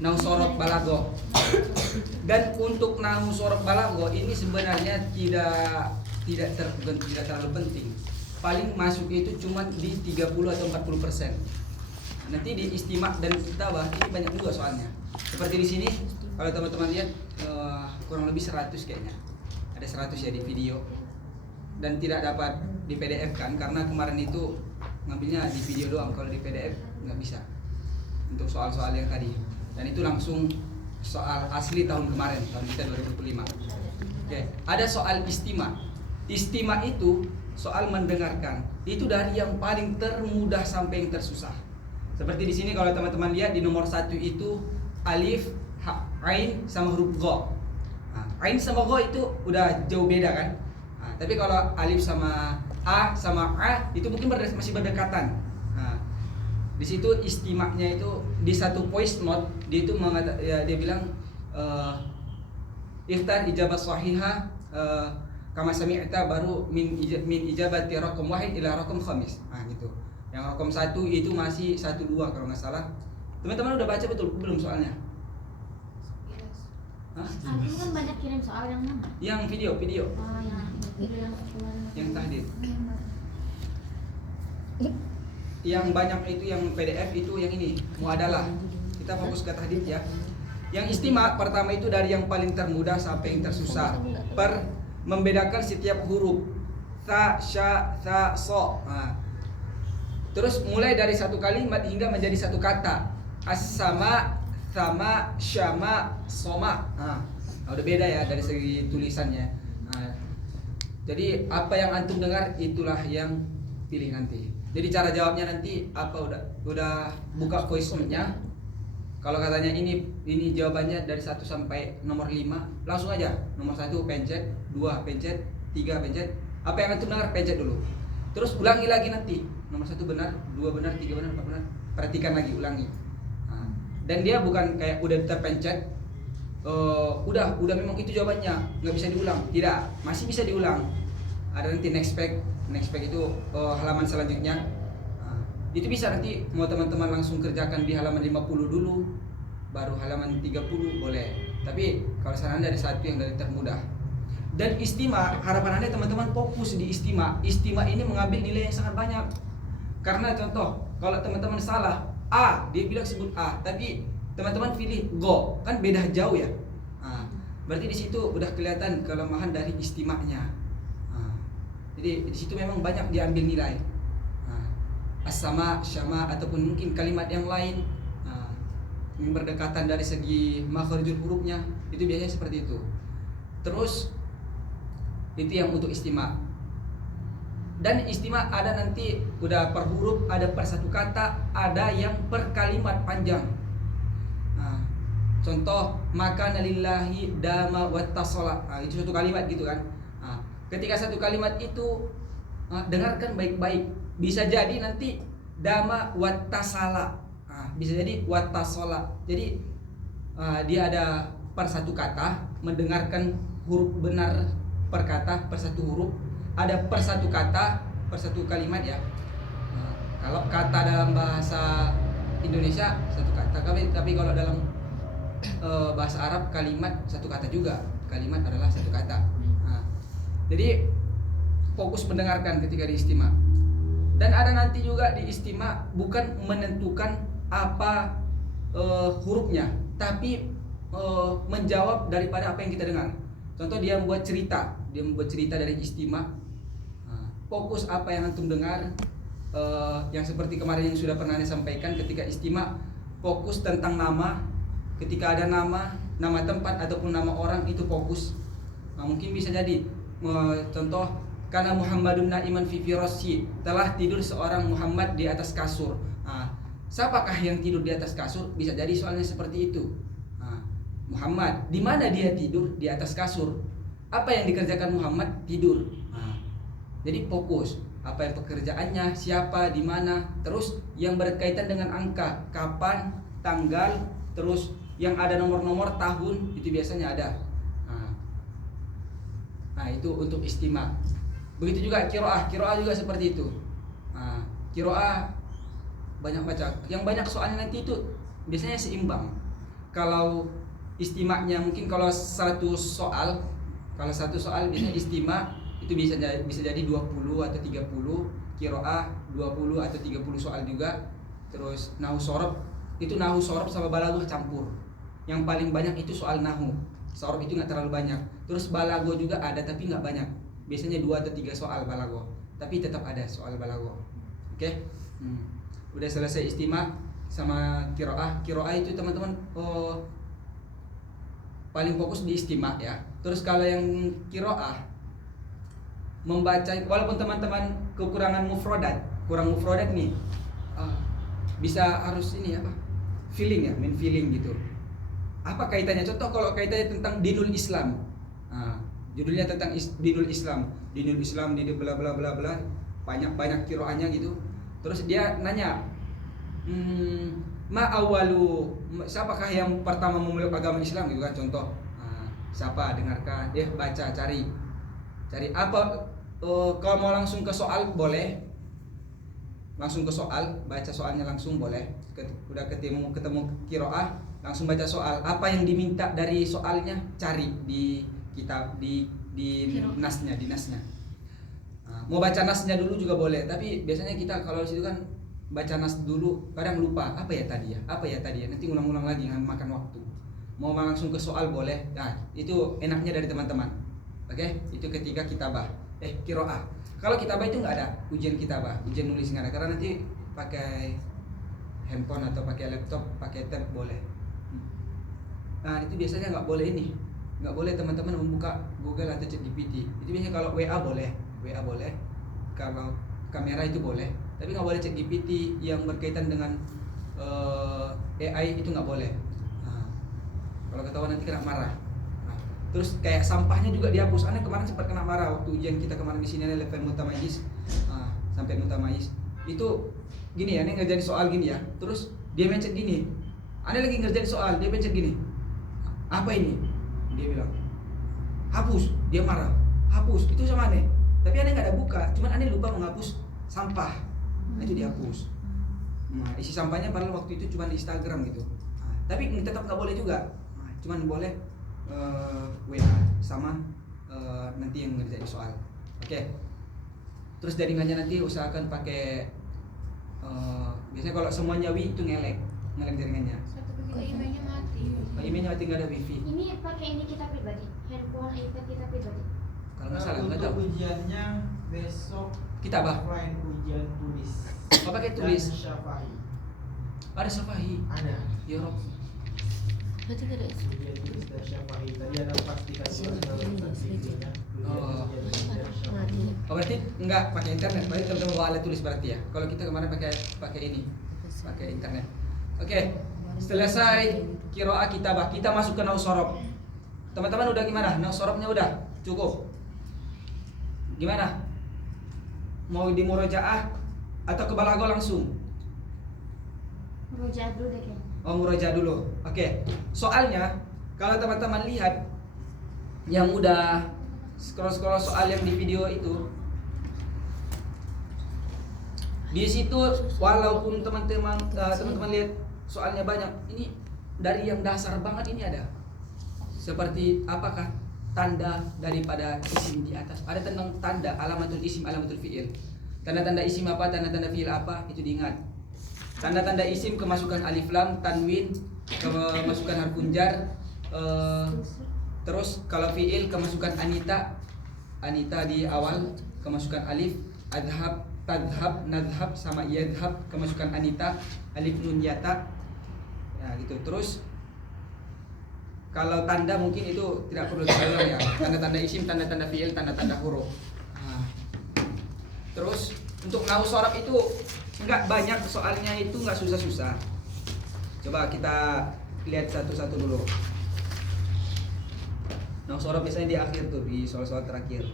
Nahu sorok balago. Dan untuk nahu sorok balago ini sebenarnya tidak terlalu penting. Paling masuk itu cuma di 30 atau 40%. Nanti di istimak dan kitabah ini banyak juga soalnya. Seperti di sini kalau teman-teman lihat kurang lebih 100 kayaknya. Ada 100 ya di video. Dan tidak dapat di PDF kan karena kemarin itu ngambilnya di video doang, kalau di PDF nggak bisa. Untuk soal-soal yang tadi. Dan itu langsung soal asli tahun kemarin, tahun kita 2025. Oke, ada soal istima. Istima itu soal mendengarkan. Itu dari yang paling termudah sampai yang tersusah. Seperti di sini kalau teman-teman lihat di nomor 1 itu alif, ha, ain sama huruf gha. Nah, ain sama gha itu udah jauh beda kan? Nah, tapi kalau alif sama a sama a itu mungkin masih berdekatan. Nah, di situ istimaknya itu di satu voice note dia itu dia bilang iftar ijabah sahihah kama sami'ta baru min ijabati raqam wahid ila raqam khamis. Nah gitu. Yang raqam 1 itu masih 1 2 kalau nggak salah. Teman-teman udah baca betul belum soalnya? Hah? Antum kan banyak kirim soal yang mana? Yang video. Oh, yang video yang kemarin. Yang tahdid. Yang banyak itu yang PDF itu yang ini muadalah. Kita fokus ke tahdid ya. Yang istimak pertama itu dari yang paling termudah sampai yang tersusah. Membedakan setiap huruf ta, sya, tha, so. Nah. Terus mulai dari satu kalimat hingga menjadi satu kata. As-sama, sama, syama, soma. Nah, udah beda ya dari segi tulisannya. Nah, jadi apa yang antum dengar itulah yang pilih nanti. Jadi cara jawabnya nanti apa udah buka voice note-nya. Kalau katanya ini jawabannya dari 1 sampai nomor 5, langsung aja. Nomor 1 pencet, 2 pencet, 3 pencet. Apa yang antum dengar pencet dulu. Terus ulangi lagi nanti. Nomor 1 benar, 2 benar, 3 benar, 4 benar. Perhatikan lagi, ulangi. Nah, dan dia bukan kayak udah terpencet udah memang itu jawabannya, nggak bisa diulang. Tidak, masih bisa diulang. Ada nanti next page itu halaman selanjutnya. Nah, itu bisa nanti mau teman-teman langsung kerjakan di halaman 50 dulu, baru halaman 30 boleh. Tapi kalau saran dari satu yang dari termudah. Dan istima, harapan Anda teman-teman fokus di istima. Istima ini mengambil nilai yang sangat banyak. Karena contoh, kalau teman-teman salah A, dia bilang sebut A, tapi teman-teman pilih go, kan beda jauh ya. Nah, berarti di situ udah kelihatan kelemahan dari istimanya. Jadi di situ memang banyak diambil nilai. As-sama, syama ataupun mungkin kalimat yang lain yang berdekatan dari segi makharijul hurufnya, itu biasanya seperti itu. Terus itu yang untuk istima. Dan istima ada nanti udah per huruf, ada per satu kata, ada yang per kalimat panjang. Contoh makana lillahi dama wattasala. Itu satu kalimat gitu kan. Ketika satu kalimat itu dengarkan baik-baik, bisa jadi nanti dama wattasala, bisa jadi wattasala. Jadi dia ada per satu kata, mendengarkan huruf benar per kata, per satu huruf, ada per satu kata, per satu kalimat ya. Kalau kata dalam bahasa Indonesia satu kata, tapi kalau dalam bahasa Arab kalimat satu kata juga, kalimat adalah satu kata. Jadi fokus mendengarkan ketika di istima. Dan ada nanti juga di istima bukan menentukan apa hurufnya, tapi menjawab daripada apa yang kita dengar. Contoh dia membuat cerita dari istima. Fokus apa yang antum dengar, yang seperti kemarin yang sudah pernah disampaikan ketika istima, fokus tentang nama. Ketika ada nama tempat ataupun nama orang itu fokus. Mungkin bisa jadi contoh karena Muhammadun na'iman fi firasyi, telah tidur seorang Muhammad di atas kasur. Siapakah yang tidur di atas kasur? Bisa jadi soalnya seperti itu. Muhammad, di mana dia tidur? Di atas kasur. Apa yang dikerjakan Muhammad? Tidur. Jadi fokus apa yang pekerjaannya, siapa, di mana, terus yang berkaitan dengan angka, kapan, tanggal, terus yang ada nomor-nomor tahun itu biasanya ada. Nah itu untuk istima. Begitu juga kiroah juga seperti itu. Kiroah banyak baca. Yang banyak soalnya nanti itu biasanya seimbang. Kalau istimanya mungkin kalau satu soal biasanya istima itu bisa jadi 20 atau 30, qiraah 20 atau 30 soal juga. Terus nahu sorob itu nahu sorob sama balaghah campur. Yang paling banyak itu soal nahu. Sorob itu nggak terlalu banyak. Terus balaghah juga ada tapi nggak banyak. Biasanya 2 atau 3 soal balaghah. Tapi tetap ada soal balaghah. Oke? Udah selesai istima sama qiraah. Qiraah itu teman-teman paling fokus di istima ya. Terus kalau yang qiraah membaca, walaupun teman-teman kekurangan kurang mufradat nih, bisa harus ini apa? Feeling ya, main feeling gitu. Apa kaitannya? Contoh kalau kaitannya tentang dinul Islam. Judulnya tentang dinul Islam. Dinul Islam di bla bla bla bla, banyak qiraahnya gitu. Terus dia nanya, siapakah yang pertama memeluk agama Islam gitu kan, contoh. Siapa, dengarkan, baca, cari apa. Kalau mau langsung ke soal boleh, langsung ke soal, baca soalnya langsung boleh. Udah ketemu qiraah, langsung baca soal. Apa yang diminta dari soalnya cari di kitab, di nasnya, mau baca nasnya dulu juga boleh, tapi biasanya kita kalau di situ kan baca nas dulu kadang lupa apa ya tadi ya, nanti ulang-ulang lagi makan waktu. Mau langsung ke soal boleh. Nah, itu enaknya dari teman-teman. Oke, itu ketika kitabah, qiraah. Kalau kitabah itu nggak ada ujian kitabah, ujian nulis nggak ada, karena nanti pakai handphone atau pakai laptop, pakai tab boleh. Nah, itu biasanya nggak boleh teman-teman membuka Google atau ChatGPT. Itu biasanya kalau WA boleh, kalau kamera itu boleh, tapi nggak boleh ChatGPT yang berkaitan dengan AI itu nggak boleh. Kalau ketahuan nanti kena marah. Terus kayak sampahnya juga dihapus. Aneh kemarin sempat kena marah waktu ujian kita kemarin di sini level mutamayyiz, sampai mutamayyiz. Itu gini ya, aneh ngerjain soal gini ya. Terus dia mencet gini. Aneh lagi ngerjain soal, dia mencet gini. Apa ini? Dia bilang hapus. Dia marah. Hapus. Itu sama aneh. Tapi aneh nggak ada buka. Cuman aneh lupa menghapus sampah. Nah, itu dihapus. Nah, isi sampahnya padahal waktu itu cuma di Instagram gitu. Tapi tetap nggak boleh juga. Cuman boleh WA sama nanti yang ngerjain soal. Oke. Terus jaringannya nanti usahakan pakai biasanya kalau semuanya Wi itu ngelek jaringannya. Emailnya mati. Emailnya mati, nggak ada wifi. Ini pakai ini kita pribadi, handphone, iPad kita pribadi. Kalau nggak salah nggak tahu. Untuk ujiannya besok Kitabah. offline ujian tulis. Oh, pakai tulis. Dan Syafa'i. Ada Syafa'i. Ada. Ya Rob. Berarti nggak ada. Ujian tulis dan Syafa'i. Tadi ada pastikan videonya. Oh. Mati. Oh, berarti nggak pakai internet, berarti teman-teman bawa alat tulis berarti ya. Kalau kita kemarin pakai ini, pakai internet. Oke, selesai qiraah kitabah, kita masuk ke nahu sorob. Teman-teman udah gimana? Nahu sorobnya udah cukup? Gimana? Mau di murojaah atau ke balaghah langsung? Murojaah dulu deh kayaknya. Oh, murojaah dulu. Oke. Soalnya kalau teman-teman lihat yang udah scroll soal yang di video itu, di situ walaupun teman-teman lihat soalnya banyak, ini dari yang dasar banget ini ada. Seperti apakah tanda daripada isim di atas? Ada tentang tanda alamatul isim, alamatul fiil. Tanda-tanda isim apa, tanda-tanda fiil apa, itu diingat. Tanda-tanda isim kemasukan alif lam, tanwin, kemasukan harfun jar, terus kalau fiil kemasukan anita di awal, kemasukan alif, adhab, tadhab, nadhab sama yadhab, kemasukan anita, alif nun yata. Ya gitu. Terus kalau tanda mungkin itu tidak perlu diulang ya. Tanda-tanda isim, tanda-tanda fiil, tanda-tanda huruf. Nah, terus untuk nahu sorob itu enggak banyak soalnya, itu enggak susah-susah. Coba kita lihat satu-satu dulu. Nahu sorob biasanya di akhir tuh, di soal-soal terakhir.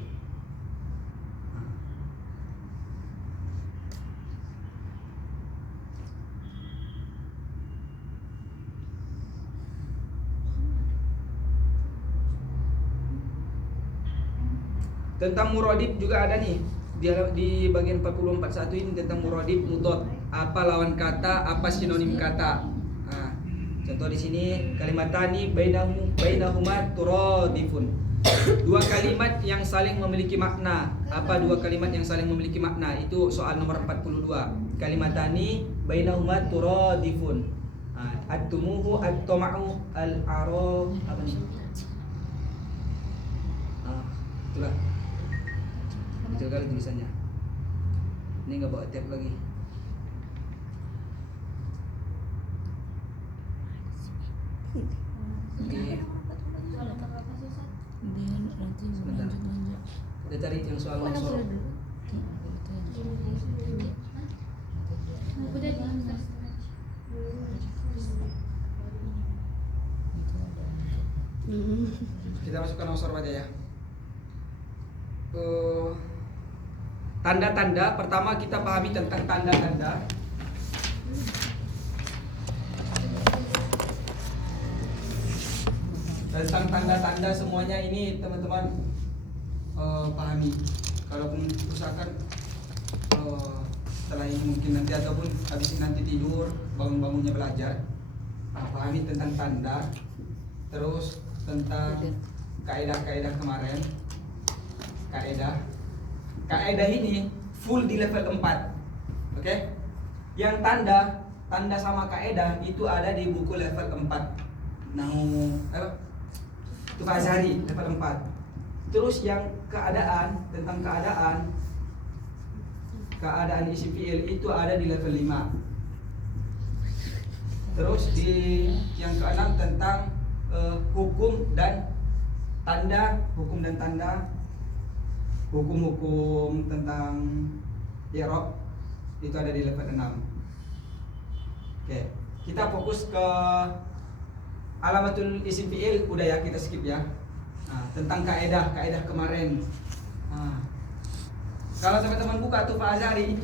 Tentang muradib juga ada nih. Di bagian 44.1 ini tentang muradib, mudhot. Apa lawan kata, apa sinonim kata. Nah, Contoh di sini kalimatani bainahuma turadifun. Dua kalimat yang saling memiliki makna. Apa dua kalimat yang saling memiliki makna? Itu soal nomor 42. Kalimatani bainahuma turadifun. At-tumuhu at-tama'u al-aro apa nih? Itulah. Betul kali tulisannya. Ini nggak bawa tab lagi. Oke. Soal nomor berapa susah? Dia nanti Sebentar. lanjut. Kita cari yang soal Mana longsor. boleh dulu? Udah di atas. Kita masukkan longsor aja ya. Tanda-tanda, pertama kita pahami tentang tanda-tanda. Tentang tanda-tanda semuanya ini teman-teman pahami. Kalaupun usahakan setelah ini mungkin nanti ataupun habis ini nanti tidur bangun-bangunnya belajar, pahami tentang tanda, terus tentang kaedah-kaedah kemarin. Kaedah ini full di level 4. Oke? Yang tanda sama kaedah itu ada di buku level 4. Tufa Azhari level 4. Terus yang tentang keadaan isim fi'il itu ada di level 5. Terus di yang keenam tentang hukum dan tanda, hukum-hukum tentang i'rab itu ada di level 6. Oke, kita fokus ke alamatul isim fi'il, udah ya kita skip ya. Tentang kaedah kemarin. Kalau teman-teman buka Tufa Azhari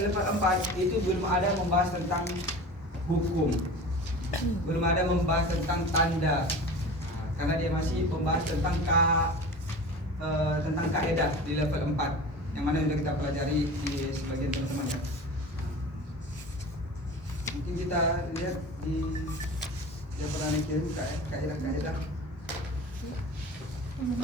level 4 itu belum ada membahas tentang hukum. Belum ada membahas tentang tanda. Karena dia masih membahas tentang kaedah di level 4 yang mana sudah kita pelajari di sebagian teman-teman ya. Mungkin kita lihat di yang pernah dikirim kaedah.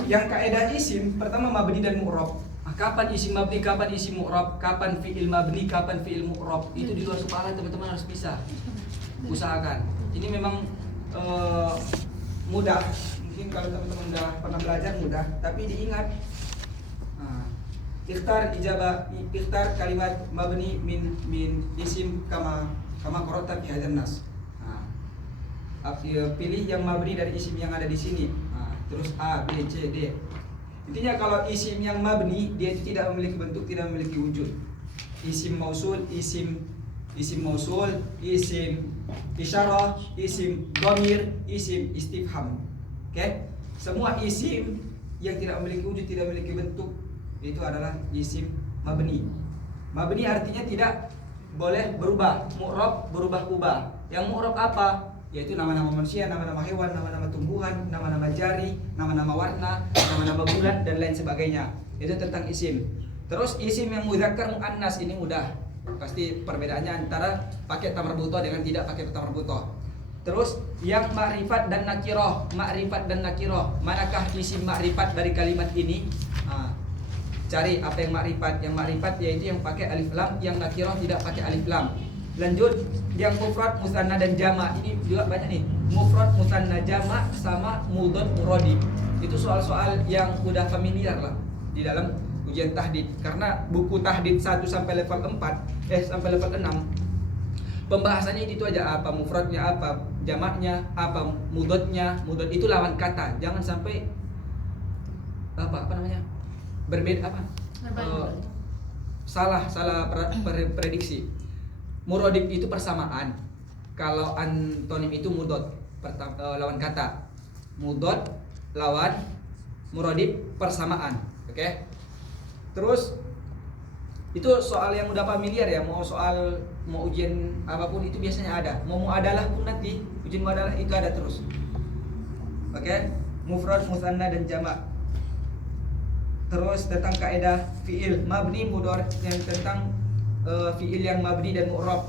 Yang kaedah isim pertama mabni dan mu'rab. Kapan isim mabni, kapan isim mu'rab, kapan fi'il mabni, kapan fi'il mu'rab, itu di luar kepala teman-teman harus bisa. Usahakan. Ini memang mudah. Mungkin kalau teman-teman udah pernah belajar mudah, tapi diingat. Ikhtar kalimat mabni min isim kama qara'ta fi hadzal nas. Pilih yang mabni dari isim yang ada di sini. Terus A, B, C, D. Intinya kalau isim yang mabni dia itu tidak memiliki bentuk, tidak memiliki wujud. Isim mausul, isim mausul, isim isyarah, isim dhamir, isim istifham. Oke? Semua isim yang tidak memiliki wujud, tidak memiliki bentuk itu adalah isim mabni. Mabni artinya tidak boleh berubah. Mu'rab berubah-ubah. Yang mu'rab apa? Yaitu nama-nama manusia, nama-nama hewan, nama-nama tumbuhan, nama-nama jari, nama-nama warna, nama-nama bulan dan lain sebagainya. Itu tentang isim. Terus isim yang mudzakkar muannas ini mudah. Pasti perbedaannya antara pakai tamar buto dengan tidak pakai tamar buto. Terus yang ma'rifat dan nakiroh, manakah isim ma'rifat dari kalimat ini? Cari apa yang ma'rifat. Yang ma'rifat yaitu yang pakai alif lam, yang nakiroh tidak pakai alif lam. Lanjut, yang mufrad, musanna dan jama. Ini juga banyak nih. Mufrad, musanna, jama sama mudhaf, muradif. Itu soal-soal yang udah familiar lah di dalam ujian tahdid. Karena buku tahdid 1 sampai level 4, sampai level 6. Pembahasannya itu aja, apa mufradnya, apa jamaknya, apa mudhafnya. Mudhaf itu lawan kata. Jangan sampai apa namanya? Berbeda apa? Salah prediksi. Muradif itu persamaan. Kalau antonim itu mudhaf, lawan kata. Mudhaf lawan muradif persamaan. Oke? Terus itu soal yang udah familiar ya. Mau ujian apapun itu biasanya ada. Mau muadalah pun nanti ujian muadalah itu ada terus. Oke? Mufrad, musanna dan jamak. Terus tentang kaidah fiil mabni mudhari yang tentang fiil yang mabni dan mu'rab.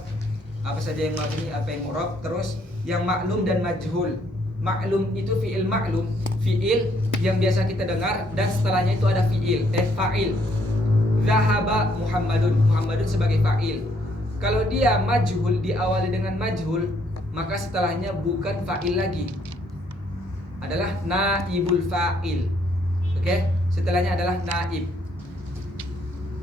Apa saja yang mabni, apa yang mu'rab. Terus yang maklum dan majhul. Maklum itu fiil maklum, fiil yang biasa kita dengar, dan setelahnya itu ada fa'il. Zahaba Muhammadun, Muhammadun sebagai fa'il. Kalau dia majhul, diawali dengan majhul, maka setelahnya bukan fa'il lagi, adalah naibul fa'il. Oke, setelahnya adalah naib.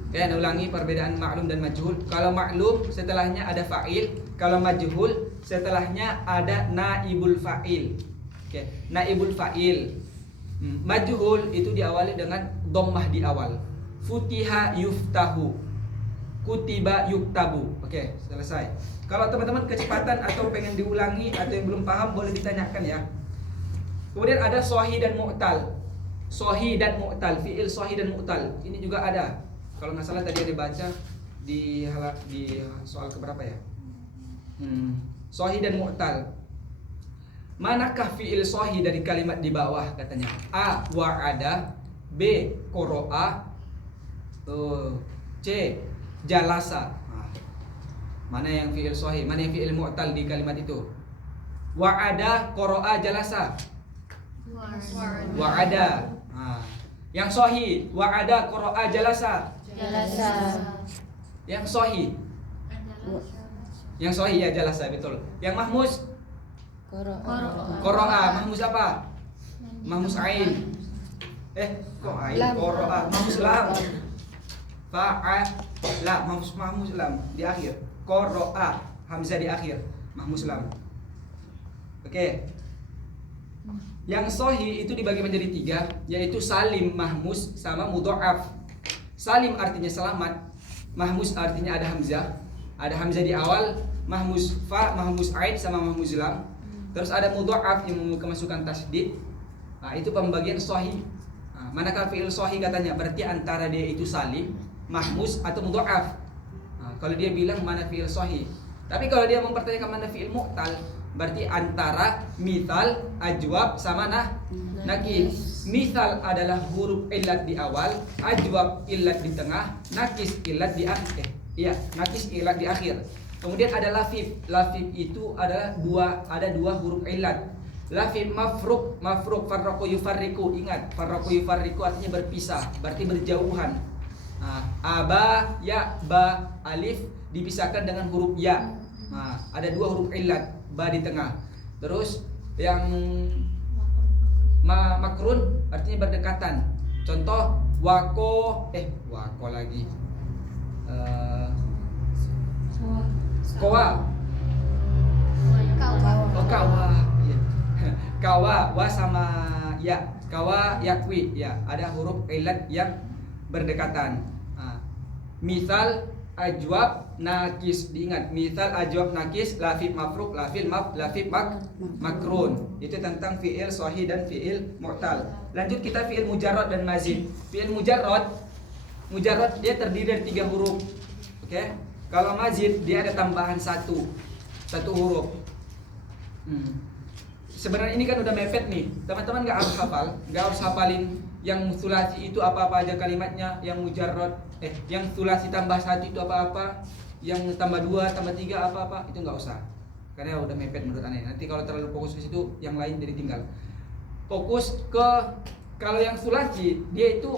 Oke, Anda ulangi perbedaan maklum dan majhul. Kalau maklum setelahnya ada fa'il, kalau majhul setelahnya ada naibul fa'il. Oke, naibul fa'il. Majhul itu diawali dengan dhammah di awal. Futiha yuftahu, kutiba yuktabu. Oke, selesai. Kalau teman-teman kecepatan atau pengen diulangi atau yang belum paham boleh ditanyakan ya. Kemudian ada sahih dan mu'tal. Sahih dan mu'tal, fiil sahih dan mu'tal. Ini juga ada. Kalau nggak salah tadi ada baca di soal keberapa ya? Sahih dan mu'tal. Manakah fiil sahih dari kalimat di bawah katanya? A. Wa'ada, B. Qoro'a, C. Jalasa. Mana yang fiil sahih? Mana yang fiil mu'tal di kalimat itu? Wa'ada, qoro'a, jalasa. Wa'ada. Yang sahih, wa'ada, qoro'a, jalasa. Yang sahih. Yang sahih ya jalasa, betul. Yang mahmus qoro'a, mahmus apa? Mahmus ain. Kok ain? Qoro'a, mahmus lam. Fa'ala, mahmus lam di akhir. Qoro'a, hamzah di akhir. Mahmus lam. Oke. Yang sahih itu dibagi menjadi 3, yaitu salim, mahmus, sama mudha'af. Salim artinya selamat, mahmus artinya ada hamzah di awal, mahmus fa, mahmus ain, sama mahmus lam. Terus ada mudha'af yang kemasukan tasdid. Itu pembagian sahih. Manakah fi'il sahih katanya? Berarti antara dia itu salim, mahmus, atau mudha'af. Kalau dia bilang mana fi'il sahih. Tapi kalau dia mempertanyakan mana fi'il mu'tal, berarti antara mithal, ajwab, sama nakis. Mithal adalah huruf illat di awal, ajwab illat di tengah, nakis illat di akhir. Nakis illat di akhir. Kemudian ada lafif. Lafif itu adalah dua huruf illat. Lafif mafruq, farraqu yufarriqu. Ingat, farraqu yufarriqu artinya berpisah, berarti berjauhan. Aba, ya, ba, alif dipisahkan dengan huruf ya. Ada dua huruf illat, ba di tengah. Terus yang makrun artinya berdekatan. Contoh wako lagi. Kawa. Iya. Kawa, wa sama ya. Kawa, yakwi, ya. Ada huruf illat yang berdekatan. Misal ajwab nakis, diingat, misal ajwab nakis, lafif mafruq, lafif makrun. Itu tentang fi'il sahih dan fi'il mu'tal. Lanjut kita fi'il mujarrad dan mazid. Fi'il mujarrad dia terdiri dari 3 huruf. Oke. Kalau mazid dia ada tambahan satu huruf. Sebenarnya ini kan udah mepet nih. Teman-teman nggak harus hafalin yang sulasi itu apa-apa aja kalimatnya, yang mujarrad yang sulasi tambah 1 itu apa-apa, yang tambah 2, tambah 3 apa-apa, itu nggak usah. Karena udah mepet menurut aneh. Nanti kalau terlalu fokus ke situ, yang lain jadi tinggal. Fokus ke kalau yang sulasi, dia itu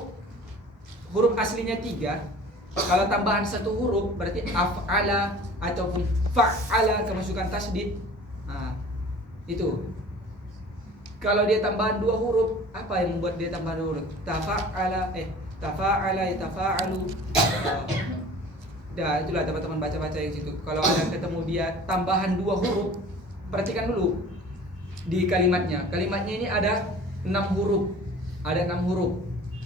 huruf aslinya 3. Kalau tambahan 1 huruf berarti af'ala ataupun fa'ala kemasukan tasdid. Itu. Kalau dia tambahan 2 huruf, apa yang membuat dia tambahan 2 huruf? Tafa'ala, yatafa'alu. Itulah teman-teman baca-baca yang situ. Kalau ada ketemu dia tambahan 2 huruf, perhatikan dulu di kalimatnya. Kalimatnya ini ada 6 huruf. Ada 6 huruf.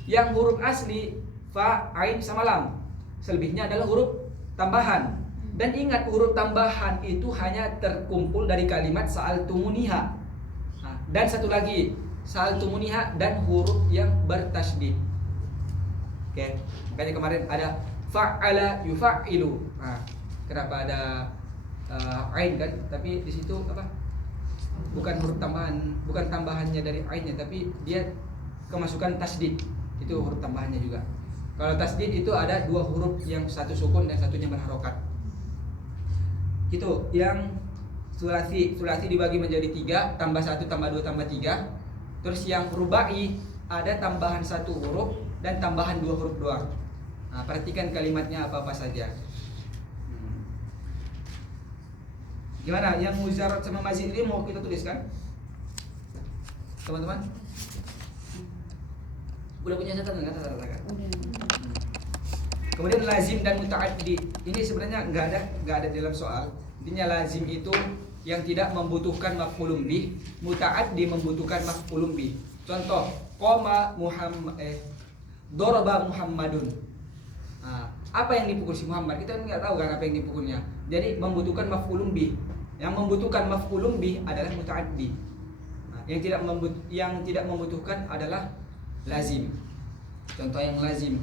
Yang huruf asli fa, ain, sama lam. Selebihnya adalah huruf tambahan. Dan ingat, huruf tambahan itu hanya terkumpul dari kalimat sa'altumuniha. Dan satu lagi, sa'altumuniha dan huruf yang bertasydid. Oke, makanya kemarin ada fa'ala yufa'ilu. Kenapa ada ain kan? Tapi di situ apa? Bukan huruf tambahan, bukan tambahannya dari ainnya, tapi dia kemasukan tasydid. Itu huruf tambahannya juga. Kalau tasydid itu ada 2 huruf, yang satu sukun dan satunya berharokat. Itu yang Sulasi dibagi menjadi 3, tambah 1 tambah 2 tambah 3. Terus yang rubai ada tambahan 1 huruf dan tambahan 2 huruf doang. Nah, perhatikan kalimatnya apa-apa saja. Gimana? Yang muzarat sama mazid ini mau kita tuliskan? Teman-teman? Udah punya catatan enggak? Udah. Kemudian lazim dan muta'addi. Ini sebenarnya enggak ada dalam soal. Intinya lazim itu yang tidak membutuhkan maf'ulun bih, muta'addi membutuhkan maf'ulun bih. Contoh, qama daraba Muhammadun. Nah, apa yang dipukul si Muhammad? Kita nggak tahu kan apa yang dipukulnya. Jadi membutuhkan maf'ulun bih. Yang membutuhkan maf'ulun bih adalah muta'addi. Nah, yang tidak membutuhkan adalah lazim. Contoh yang lazim,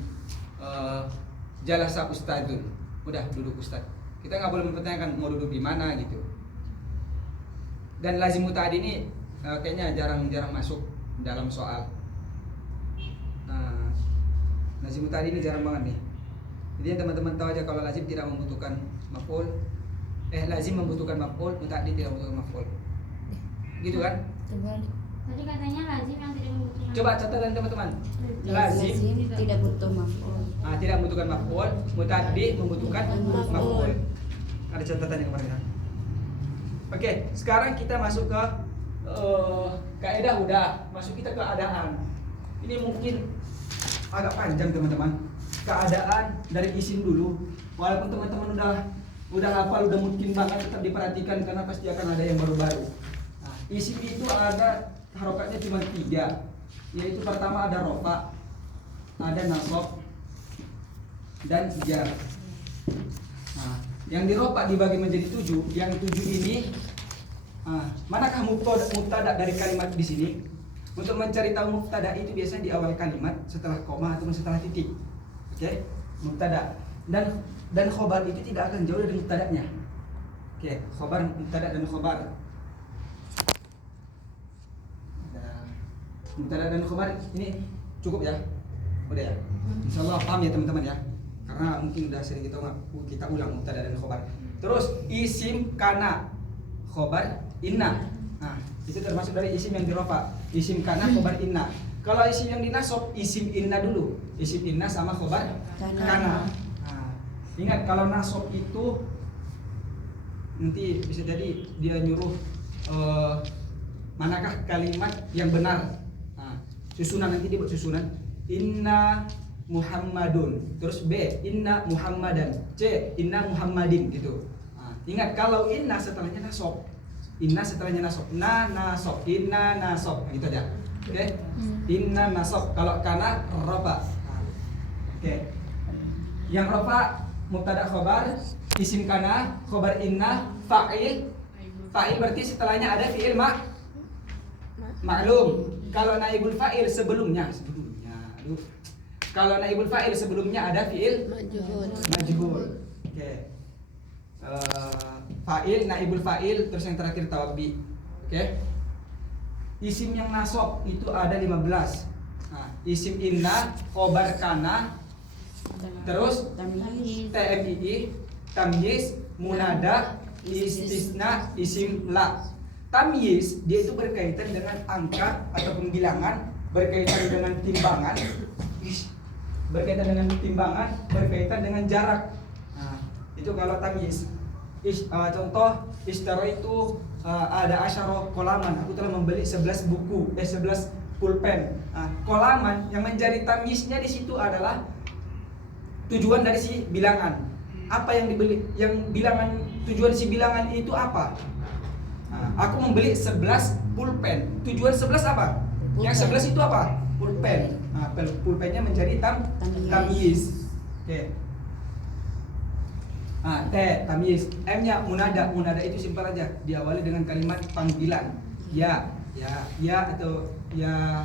jalasa ustadzun. Udah duduk ustadz. Kita nggak boleh mempertanyakan mau duduk di mana gitu. Dan lazim muta'addi ini kayaknya jarang masuk dalam soal. Nah, lazim muta'addi ini jarang banget nih. Jadi teman-teman tahu aja kalau lazim tidak membutuhkan maf'ul, lazim membutuhkan maf'ul, muta'addi tidak membutuhkan maf'ul. Gitu kan? Terbalik. Tadi katanya lazim yang tidak membutuhkan. Coba catatan teman-teman. Lazim tidak butuh maf'ul. tidak membutuhkan maf'ul, muta'addi membutuhkan maf'ul. Ada catatannya kemarin kan? Oke, sekarang kita masuk ke kaidah udah, masuk kita ke keadaan. Ini mungkin agak panjang teman-teman. Keadaan dari isim dulu. Walaupun teman-teman udah hafal, udah mungkin banget, tetap diperhatikan karena pasti akan ada yang baru-baru. Nah, isim itu ada harokatnya cuma 3, yaitu pertama ada rofa, ada nasab, dan jar. Nah, yang di rofa dibagi menjadi 7. Yang 7 ini, manakah mubtada dari kalimat di sini? Untuk mencari tahu mubtada itu biasanya di awal kalimat, setelah koma atau setelah titik. Oke, mubtada dan khobar itu tidak akan jauh dari mubtadanya. Oke, khobar, mubtada dan khobar. Mubtada dan khobar ini cukup ya, udah ya. Insyaallah paham ya teman-teman ya. Karena mungkin udah sering kita ulang mubtada dan khobar. Terus isim kana, khobar inna. Nah, itu termasuk dari isim yang dirofa. Isim kana, khobar inna. Kalau isim yang dinasab, isim inna dulu. Isim inna sama khobar kana. Nah, ingat kalau nasab itu nanti bisa jadi dia nyuruh manakah kalimat yang benar. Nah, susunan nanti dia buat susunan. Inna Muhammadun. Terus B, inna Muhammadan. C, inna Muhammadin gitu. Nah, ingat kalau inna setelahnya nasab. Inna setelahnya nasab. Nasab, inna nasab gitu aja. Oke. Inna nasab. Kalau kana rafa. Oke. Yang rafa mubtada khobar, isim kana, khobar inna, fa'il. Fa'il berarti setelahnya ada fi'il maklum. Kalau naibul fa'il sebelumnya. Aduh. Kalau naibul fa'il sebelumnya ada fi'il majhul. Oke. Fa'il, naibul fa'il, terus yang terakhir tawabbi. Oke. Isim yang nasab itu ada 15. Nah, isim inna, khobar kana, terus TMII, tamyiz, munada, istisna, isim la. Tamyiz dia itu berkaitan dengan angka ataupun bilangan, berkaitan dengan timbangan, berkaitan dengan jarak. Nah, itu kalau tamyiz. Contoh ishtara itu ada asyara kolaman. Aku telah membeli 11 buku, 11 pulpen. Nah, kolaman yang menjadi tamyiznya di situ adalah tujuan dari si bilangan. Apa yang dibeli? Yang bilangan, tujuan si bilangan itu apa? Nah, aku membeli 11 pulpen. Tujuan 11 apa? Pulpen. Yang 11 itu apa? Pulpen. Nah, pulpennya menjadi tamyiz. Oke. T, tamyiz. M-nya munada. Munada itu simpel aja, diawali dengan kalimat panggilan. Ya atau ya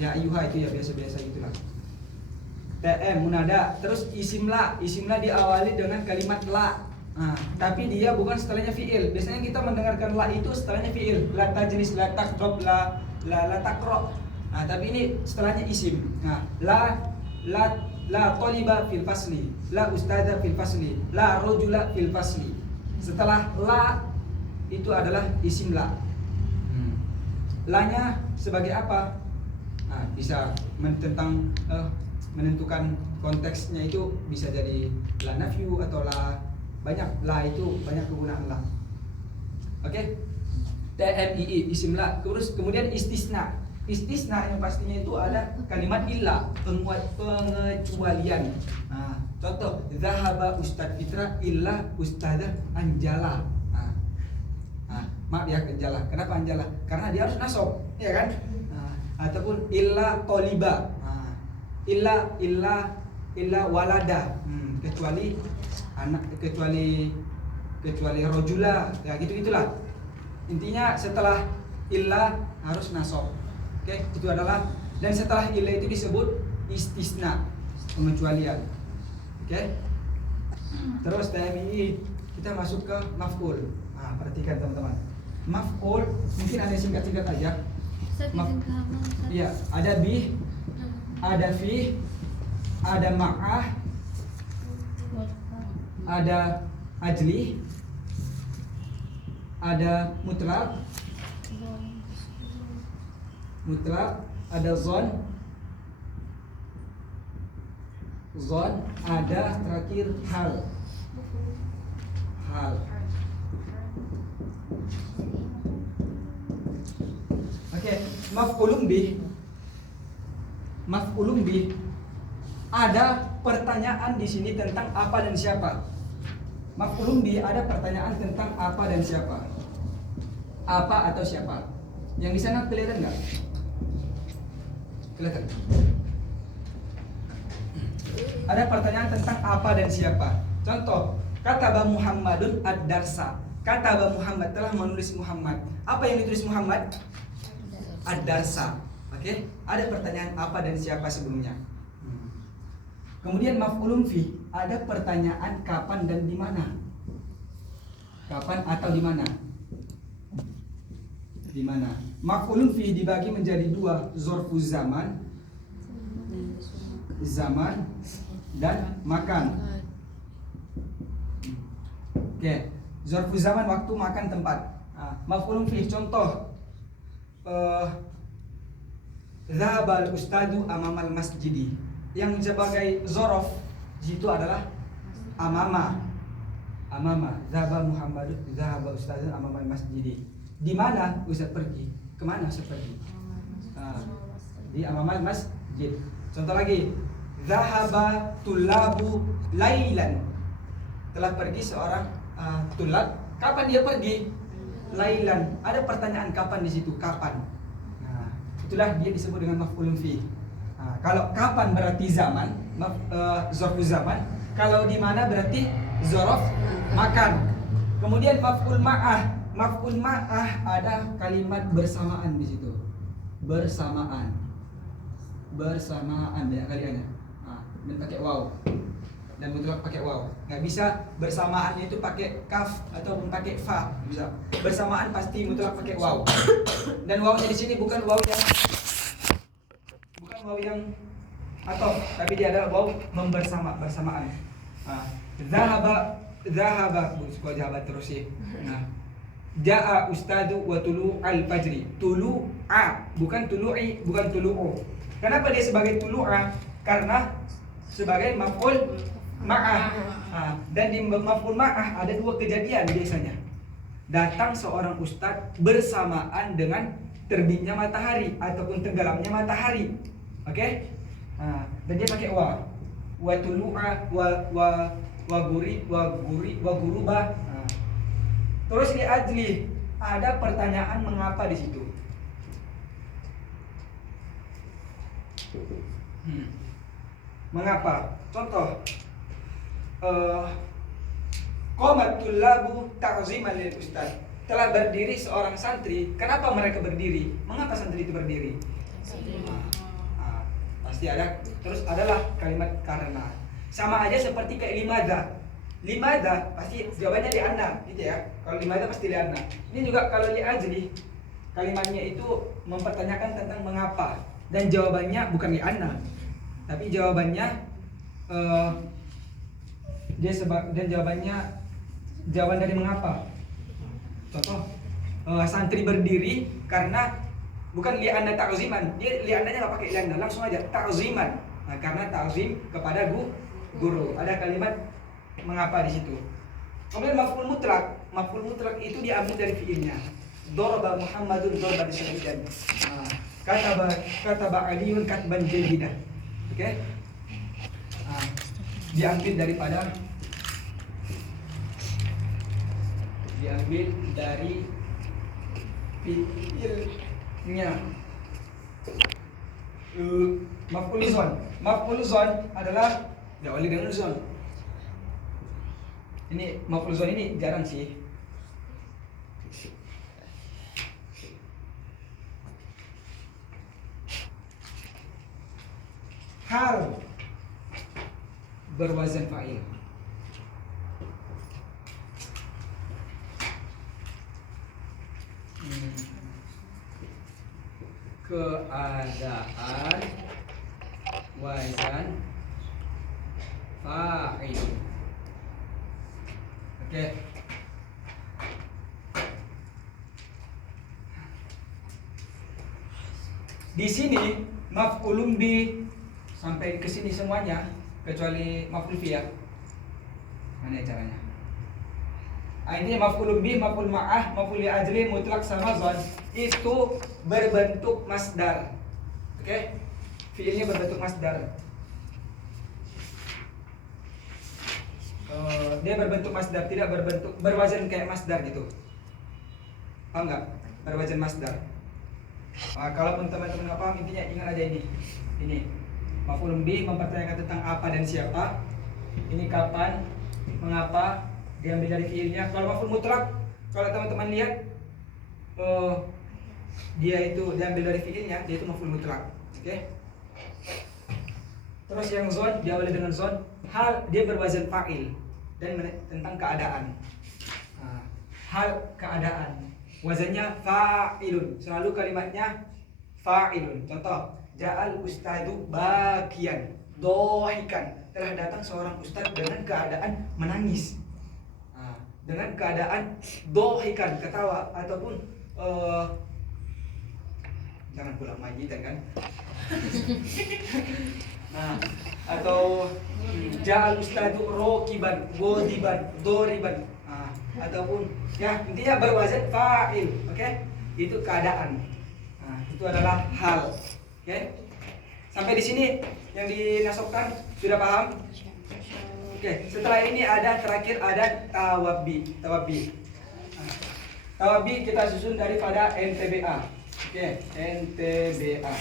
ayuha itu ya biasa-biasa gitulah. TM munada. Terus isim la diawali dengan kalimat la. Nah, tapi dia bukan setelahnya fiil. Biasanya kita mendengarkan la itu setelahnya fiil. La tajlis, la taqrab, la taqra. Nah, tapi ini setelahnya isim. Nah, la taliba fil fasli, la ustadza fil fasli, la rajula fil fasli. Setelah la itu adalah isim la. La-nya sebagai apa? Nah, bisa menentukan konteksnya, itu bisa jadi la nafyu atau la, banyak la itu banyak kegunaan la. Oke? TMII isim la. Terus kemudian istisna. Istisna yang pastinya itu ada kalimat illa, pengecualian. Nah, contoh zahaba Ustadz Fitra illa Ustadzah Anjala. Maaf ya, Anjala. Kenapa Anjala? Karena dia harus nasab, ya kan? Ataupun illa toliba, illa walada, kecuali anak, kecuali rojula, ya gitu gitulah. Intinya setelah illa harus nasab. Oke, itu adalah, dan setelah illa itu disebut istisna, pengecualian. Oke. Terus TMI kita masuk ke maf'ul. Nah, perhatikan teman-teman. Maf'ul mungkin ada singkat-singkat aja. Iya, ada bih, ada fi, ada ma'ah, ada ajli, ada mutlak, ada zon, ada terakhir hal. Oke, maf'ulun bih. Ada pertanyaan di sini tentang apa dan siapa. Maf'ulun bih ada pertanyaan tentang apa dan siapa. Apa atau siapa? Yang di sana kelihatan nggak? Kelihatan. Ada pertanyaan tentang apa dan siapa. Contoh, kataba Muhammadun ad-darsa. Kataba Muhammad, telah menulis Muhammad. Apa yang ditulis Muhammad? Ad-darsa. Oke, ada pertanyaan apa dan siapa sebelumnya. Kemudian maf'ulun fi, ada pertanyaan kapan dan di mana. Kapan atau di mana? Di mana? Maf'ulun fi dibagi menjadi dua, zorfu zaman dan makan. Oke, zorfu zaman waktu, makan tempat. Maf'ulun fi contoh, Zahabal ustadu amamal masjidi. Yang sebagai zorof itu adalah amama. Zahaba Muhammad, zahaba ustadu amamal masjidi. Di mana Ustaz pergi? Kemana Ustaz pergi? Di amamal masjid. Contoh lagi, zahaba tulabu lailan. Telah pergi seorang tulab. Kapan dia pergi? Lailan. Ada pertanyaan kapan di situ? Kapan? Itulah dia disebut dengan maf'ulun fi. Kalau kapan berarti zaman, zorfu zaman. Kalau di mana berarti zorof makan. Kemudian maf'ul ma'ah. Maf'ul ma'ah ada kalimat bersamaan di situ. Bersamaan banyak kali ada. Dan pakai waw. Dan mutlak pakai waw. Nggak bisa bersamaannya itu pakai kaf ataupun pakai fa. Bisa. Bersamaan pasti mutlak pakai waw. Dan wawnya di sini bukan waw yang atau, tapi dia adalah waw bersamaan. Zahaba terus ya. Ja'a ustadu wa tulu'al fajri. Tulu'a, bukan tulu'i, bukan tulu'u. Kenapa dia sebagai tulu'a? Karena sebagai maf'ul ma'ah. Dan di maf'ul ma'ah ada dua kejadian biasanya. Datang seorang ustadz bersamaan dengan terbitnya matahari ataupun tenggelamnya matahari. Oke? Dan dia pakai wa tulu'a wa guruba. Terus di ajli ada pertanyaan mengapa di situ. Mengapa? Contoh, qomatul labu ta'ziman lil ustaz. Telah berdiri seorang santri. Kenapa mereka berdiri? Mengapa santri itu berdiri? Pasti ada. Terus adalah kalimat karena. Sama aja seperti kayak limada pasti jawabannya li anna gitu ya. Kalau limada pasti li anna. Ini juga kalau li ajli, kalimatnya itu mempertanyakan tentang mengapa, dan jawabannya bukan li anna, tapi jawabannya jawaban dari mengapa. Contoh, santri berdiri karena bukan li'anna ta'ziman. Dia li'annanya nggak pakai li'anna, langsung aja ta'ziman. Nah, karena ta'zim kepada guru. Ada kalimat mengapa di situ. Kemudian maf'ul mutlak. Maf'ul mutlak itu diambil dari fi'ilnya. Daraba Muhammadun darban syadidan. Nah, kataba Aliun katban jadidah. Oke? Nah, diambil dari fi'ilnya. Maf'ul zon adalah diawali dengan zon. Ini maf'ul zon ini jarang sih. Hal berwazan fa'il. Keadaan wazan fa'il. Oke. Di sini maf'ulun bi sampai ke sini semuanya kecuali maf'ul fi ya. Mana caranya? Ini maf'ulun bi, maf'ul ma'ah, maf'ul li ajli, mutlak sama zon itu berbentuk masdar. Oke? Fiilnya berbentuk masdar. Dia berbentuk masdar, tidak berbentuk berwazan kayak masdar gitu. Paham nggak? Berwazan masdar. Kalaupun teman-teman nggak paham, intinya ingat aja ini. Ini maf'ulun bi mempertanyakan tentang apa dan siapa. Ini kapan, mengapa, diambil dari fiilnya. Kalau maf'ul mutlak, kalau teman-teman lihat dia itu diambil dari fiilnya, dia itu maf'ul mutlak. Oke? Terus yang zon diawali dengan zon, hal dia berwazan fa'il dan tentang keadaan. Hal keadaan. Wazannya fa'ilun. Selalu kalimatnya fa'ilun. Contoh, ja'al ustadu bakian, dohikan. Telah datang seorang ustad dengan keadaan menangis. Dengan keadaan dohikan, ketawa ataupun jangan pulang majitan kan. Atau ja'al ustadu rokiban, godiban, doriban. Ataupun ya intinya berwazan fa'il. Oke? Itu keadaan. Itu adalah hal. Oke? Sampai di sini yang dinasabkan sudah paham? Oke, setelah ini terakhir ada tawabi. Tawabi kita susun daripada NTBA. Oke, NTBA.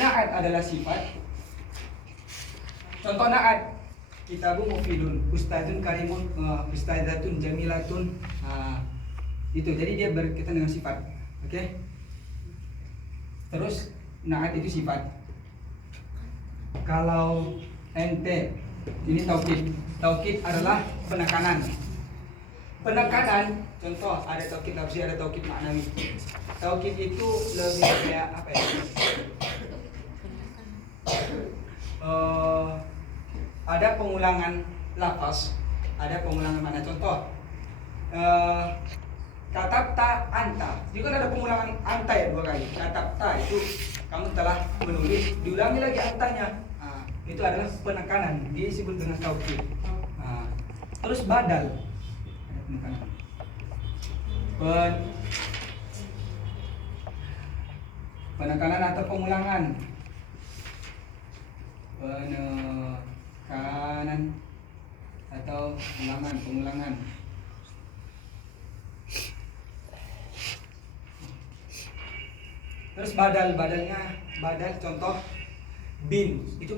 Na'at adalah sifat. Contoh na'at. Kitabu mufidun, ustadzun karimun, ustadzatun jamilatun. Itu. Jadi dia berkaitan dengan sifat. Oke? Terus na'at itu sifat. Kalau ente ini taukid. Taukid adalah penekanan. Penekanan, contoh ada taukid lafzi, ada taukid maknawi. Taukid itu lebih kayak apa ya? Ada pengulangan lafaz, ada pengulangan mana. Contoh, katabta anta. Juga ada pengulangan anta ya 2 kali. Katabta itu kamu telah menulis, diulangi lagi antanya. Itu adalah penekanan, dia disebut dengan taukid. Terus badal, penekanan atau pengulangan. Penekanan atau pengulangan. Terus badalnya contoh bin itu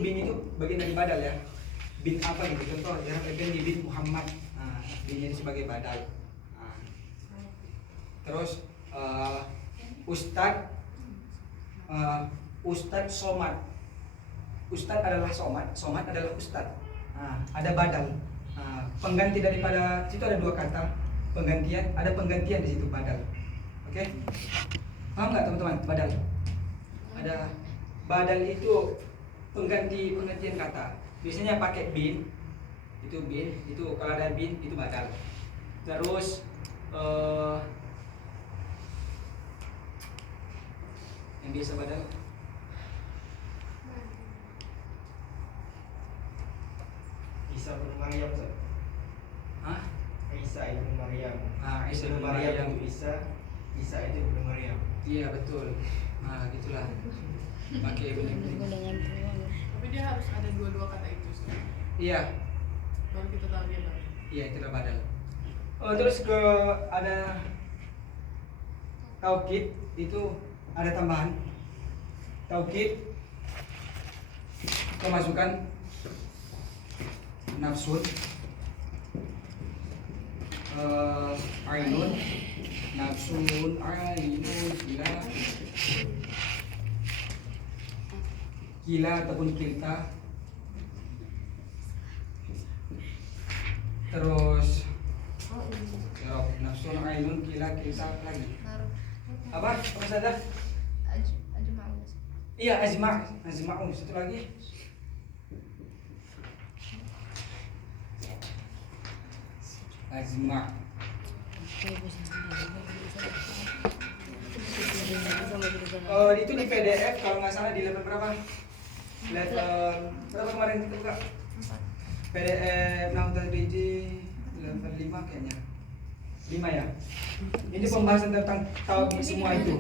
bagian dari badal ya. Bin apa gitu, contoh ya bin Muhammad. Bin ini sebagai badal. Terus Ustadz somad. Ustadz adalah somad adalah ustadz. Ada badal. Pengganti daripada situ ada 2 kata. Ada penggantian di situ badal. Oke? Paham nggak teman-teman? Ada badal itu penggantian kata. Biasanya pakai bin itu bin, itu kalau ada bin itu badal. Terus yang biasa badal Isa bin Maryam, Ustaz. Hah? Isa ibnu Maryam. Isa Ibnu bin Maryam Maryam. itu Isa, Isa itu ibnu Maryam. Iya betul. Gitulah. Pakai bin. Dengan peluang. Tapi dia harus ada dua-dua kata itu, Ustaz. Iya, Baru kita tahu dia badal. iya itu lah badal. Terus ke ada taukid itu ada tambahan. Taukid kemasukan nafsun, ainun, nafsun, ainun, kila ataupun kilta. Terus nafsun, ainun, kila, kilta lagi. Apa saja? Iya, ajma'u. Satu lagi. Ajma'. Itu di PDF kalau nggak salah di level berapa? Level berapa kemarin kita buka? PDF Nahdlatul Biji level 5 kayaknya. 5 ya. Ini pembahasan tentang tauhid semua itu.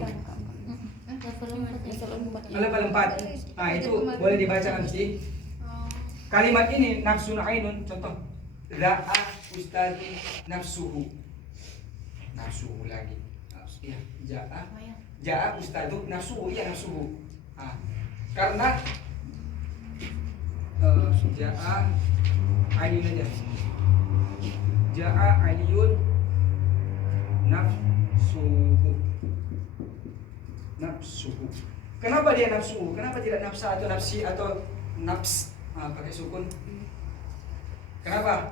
Level 4. Nah, itu boleh dibaca nanti. Kalimat ini nafsun ainun contoh. Ra'a ustadz nafsuhu. Nafsuhu lagi. Iya, ja'a ustadzu nafsuhu, iya nafsuhu. Karena ja'a aliyun aja. Ja'a aliyun nafsuhu. Nafsuhu. Kenapa dia nafsuhu? Kenapa tidak nafsa atau nafsi atau nafs? Pakai sukun. Kenapa?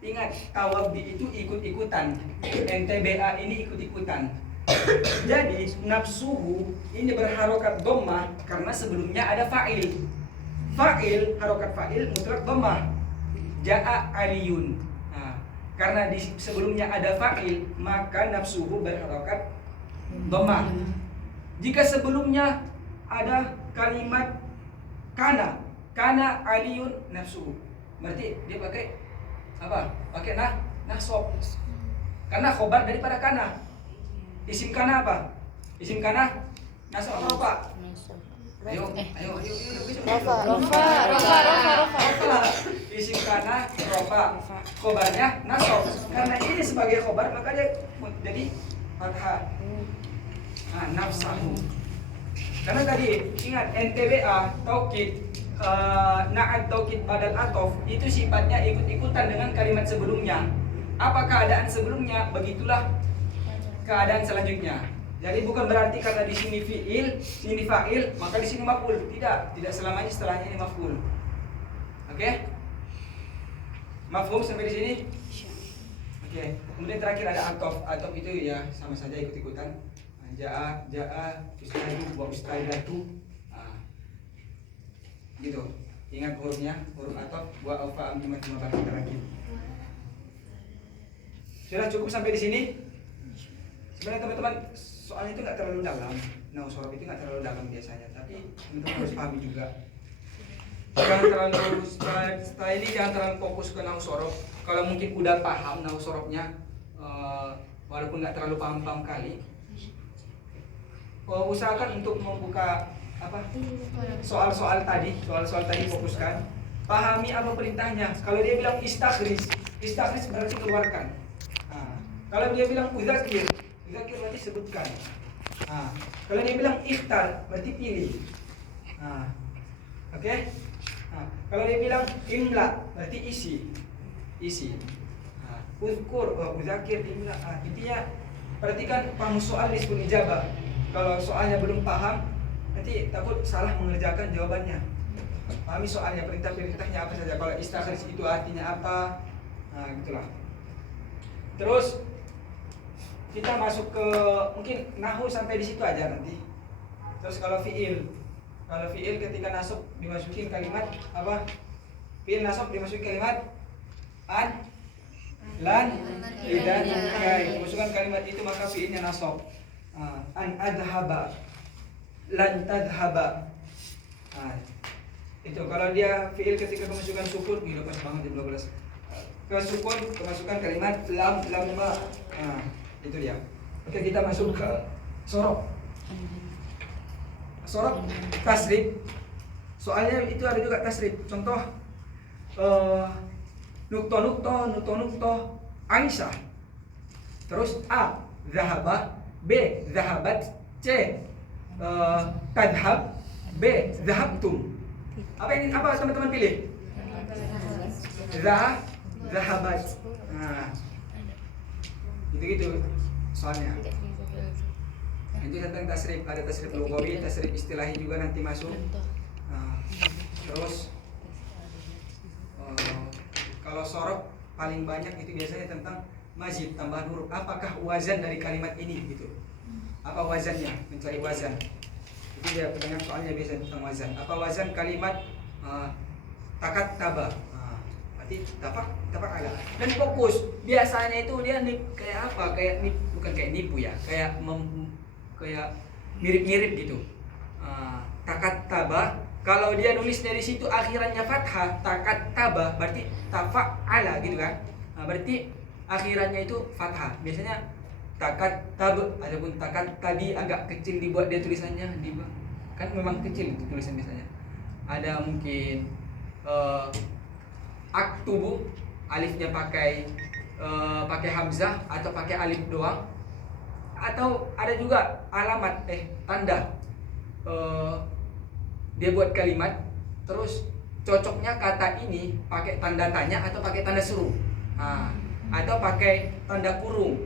Ingat, tawabi itu ikut-ikutan. NTBA ini ikut-ikutan. Jadi nafsuhu ini berharokat dhammah karena sebelumnya ada fa'il. Fa'il, harokat fa'il mutlak dhammah. Ja'a aliyun. Karena di sebelumnya ada fa'il, maka nafsuhu berharokat dhammah. Jika sebelumnya ada kalimat kana aliyun nafsuhu, berarti dia pakai apa? Pakai nasab. Karena khobar daripada kana. Isim kana apa? Isim kana nasab apa, Pak? Ayo. Rofa. Isim kana rofa. Khobarnya nasab. Karena ini sebagai khobar maka dia jadi fathah. Nafsahu. Karena tadi ingat NTBA taukid na'at taukid badal atof itu sifatnya ikut-ikutan dengan kalimat sebelumnya. Apa keadaan sebelumnya, begitulah keadaan selanjutnya. Jadi bukan berarti karena di sini fiil, sini fa'il, maka di sini maf'ul. Tidak selamanya setelahnya ini maf'ul. Oke? Mafhum sampai di sini? Oke. Kemudian terakhir ada atof. Atof itu ya sama saja ikut-ikutan. Ja'a, ustadu, wa ustaidatu. Gitu. Ingat hurufnya, huruf atof, wa alfa am cuma terakhir. Sudah cukup sampai di sini? Sebenarnya teman-teman, soalnya itu nggak terlalu dalam. Nah, sorof itu nggak terlalu dalam biasanya, tapi teman-teman harus pahami juga. Jangan terlalu setelah ini jangan terlalu fokus ke nahu sorof. Kalau mungkin udah paham nahu sorofnya, walaupun nggak terlalu paham kali, usahakan untuk membuka soal-soal tadi fokuskan, pahami apa perintahnya. Kalau dia bilang istakhris berarti keluarkan. Kalau dia bilang uzakir berarti sebutkan. Kalau dia bilang ikhtar berarti pilih. Oke? Kalau dia bilang imla berarti isi. Uzkur, uzakir, imla. Intinya perhatikan paham soal nisbul ijabah. Kalau soalnya belum paham, nanti takut salah mengerjakan jawabannya. Pahami soalnya, perintah-perintahnya apa saja. Kalau istakhris itu artinya apa? Gitulah. Terus kita masuk ke mungkin nahu sampai di situ aja nanti. Terus kalau fiil ketika nasab dimasukin kalimat apa? Fi'il nasab dimasuki kalimat an, lan, idan, kai. Masukkan kalimat itu maka fi'ilnya nasab. An adhaba, lan tadhaba. Itu kalau dia fi'il ketika kemasukan sukun, gila pas banget di 12. Ke sukun kemasukan kalimat lam, lamma. Itu dia. Oke, kita masuk ke sorok. Sorok tasrif. Soalnya itu ada juga tasrif. Contoh nukto Aisyah. Terus A zahaba, B zahabat, C tadhab, B zahabtum. Apa teman-teman pilih? Zahabat. Gitu soalnya. Itu tentang tasrif, ada tasrif lugawi, tasrif istilahi juga nanti masuk. Terus kalau sorok paling banyak itu biasanya tentang mazid, tambahan huruf. Apakah wazan dari kalimat ini gitu? Apa wazannya? Mencari wazan. Itu dia pendengar soalnya biasanya tentang wazan. Apa wazan kalimat takat taba? Berarti tapak ala. Dan fokus. Biasanya itu dia kayak apa? Bukan kayak nipu ya. Kayak mirip-mirip gitu. Takat taba. Kalau dia nulis dari situ akhirannya fathah, takat taba, berarti tafa'ala gitu kan. Berarti akhirannya itu fathah. Biasanya takat tab ataupun takat tabi agak kecil dibuat dia tulisannya kan memang kecil itu tulisan biasanya. Ada mungkin aktubu, alifnya pakai hamzah atau pakai alif doang. Atau ada juga alamat tanda. Dia buat kalimat, terus cocoknya kata ini pakai tanda tanya atau pakai tanda seru, atau pakai tanda kurung.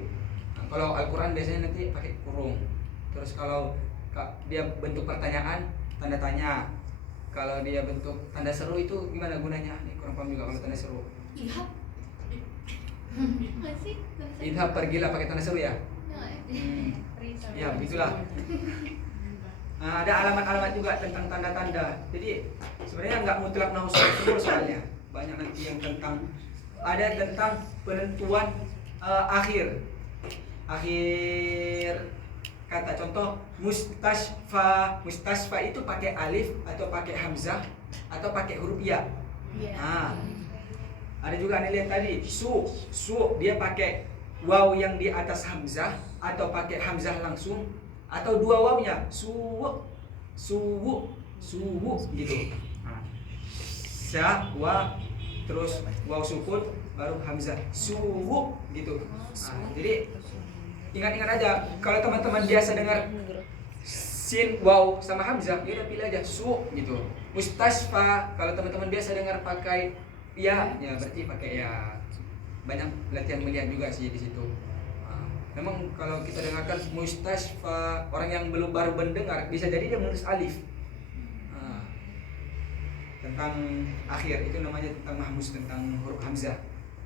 Kalau Al-Quran biasanya nanti pakai kurung. Terus kalau dia bentuk pertanyaan, tanda tanya. Kalau dia bentuk tanda seru itu gimana gunanya? Ini kurang paham juga kalau tanda seru. Idhab pergilah pakai tanda seru ya. Ya begitulah. Ada alamat-alamat juga tentang tanda-tanda. Jadi sebenarnya nggak mutlak nahwu semua soalnya. Banyak nanti yang tentang penentuan akhir kata. Contoh mustasfa itu pakai alif atau pakai hamzah atau pakai huruf ya. Ada juga anda lihat tadi su dia pakai waw yang di atas hamzah atau pakai hamzah langsung atau dua wawnya suwu gitu. Wa terus waw sukun baru hamzah suwu gitu. Jadi ingat-ingat aja kalau teman-teman biasa dengar sin waw sama hamzah, ya udah pilih aja su gitu. Mustasfa kalau teman-teman biasa dengar pakai ya berarti pakai ya. Banyak latihan melihat juga sih di situ. Memang kalau kita dengarkan mustasfa, orang yang baru mendengar bisa jadi dia menulis alif. Tentang akhir itu namanya tentang mahmus, tentang huruf hamzah.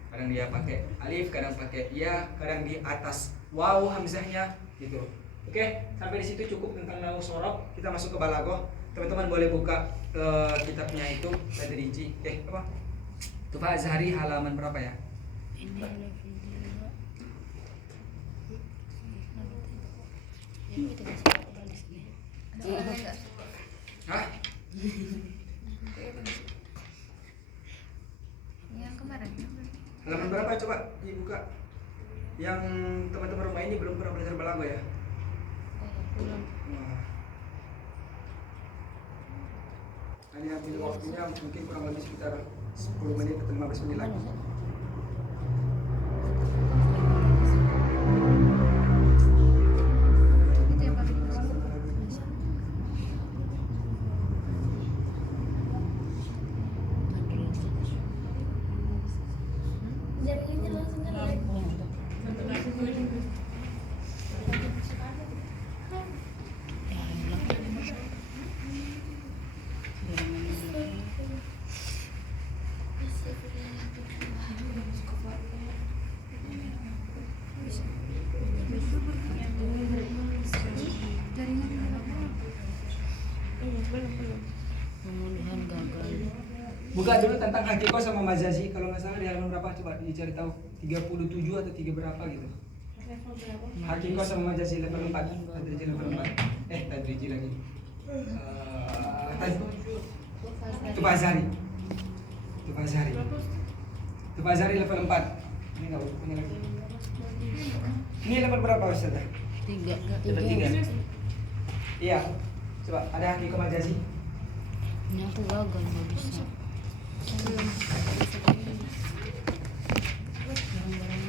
Kadang dia pakai alif, kadang pakai ya, kadang di atas waw hamzahnya gitu. Oke, sampai di situ cukup tentang nahwu sorok. Kita masuk ke balaghah. Teman-teman boleh buka kitabnya itu Tadriji. Tufa Azhari halaman berapa ya? Hah? Yang kemarin. Halaman berapa coba dibuka? Yang teman-teman rumah ini belum pernah belajar balaghah ya? Belum. Ini ambil waktunya mungkin kurang lebih sekitar 10 menit atau 15 menit lagi. buka dulu tentang hakiko sama majazi. Kalau nggak salah di halaman berapa, coba dicari tahu. 37 atau 3 berapa gitu. Level berapa? Hakiko sama majazi level 4. Tadriji level 4. Tadriji lagi. Tufazari. Tufazari level 4. Ini nggak punya lagi. Ini level berapa Ustaz? 3. Level 3. Iya. Coba ada hakiko majazi. Ini aku gagal nggak bisa.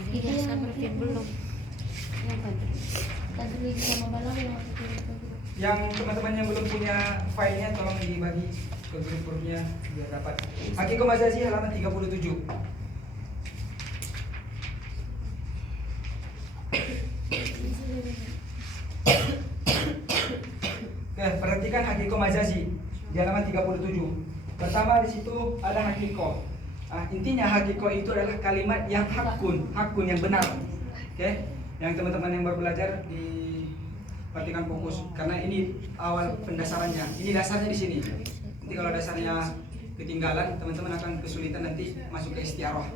Iya, sampai belum. Yang tadi lagi sama balang yang waktu itu. Yang teman-teman yang belum punya filenya tolong dibagi ke grup-grupnya biar dapat. Hakiko majazi halaman 37. Oke, perhatikan hakiko majazi di halaman 37. Pertama di situ ada hakiko. Intinya hakiko itu adalah kalimat yang hakun yang benar. Oke, yang teman-teman yang baru belajar perhatikan fokus karena ini awal pendasarannya. Ini dasarnya di sini. Nanti kalau dasarnya ketinggalan, teman-teman akan kesulitan nanti masuk ke istiarah.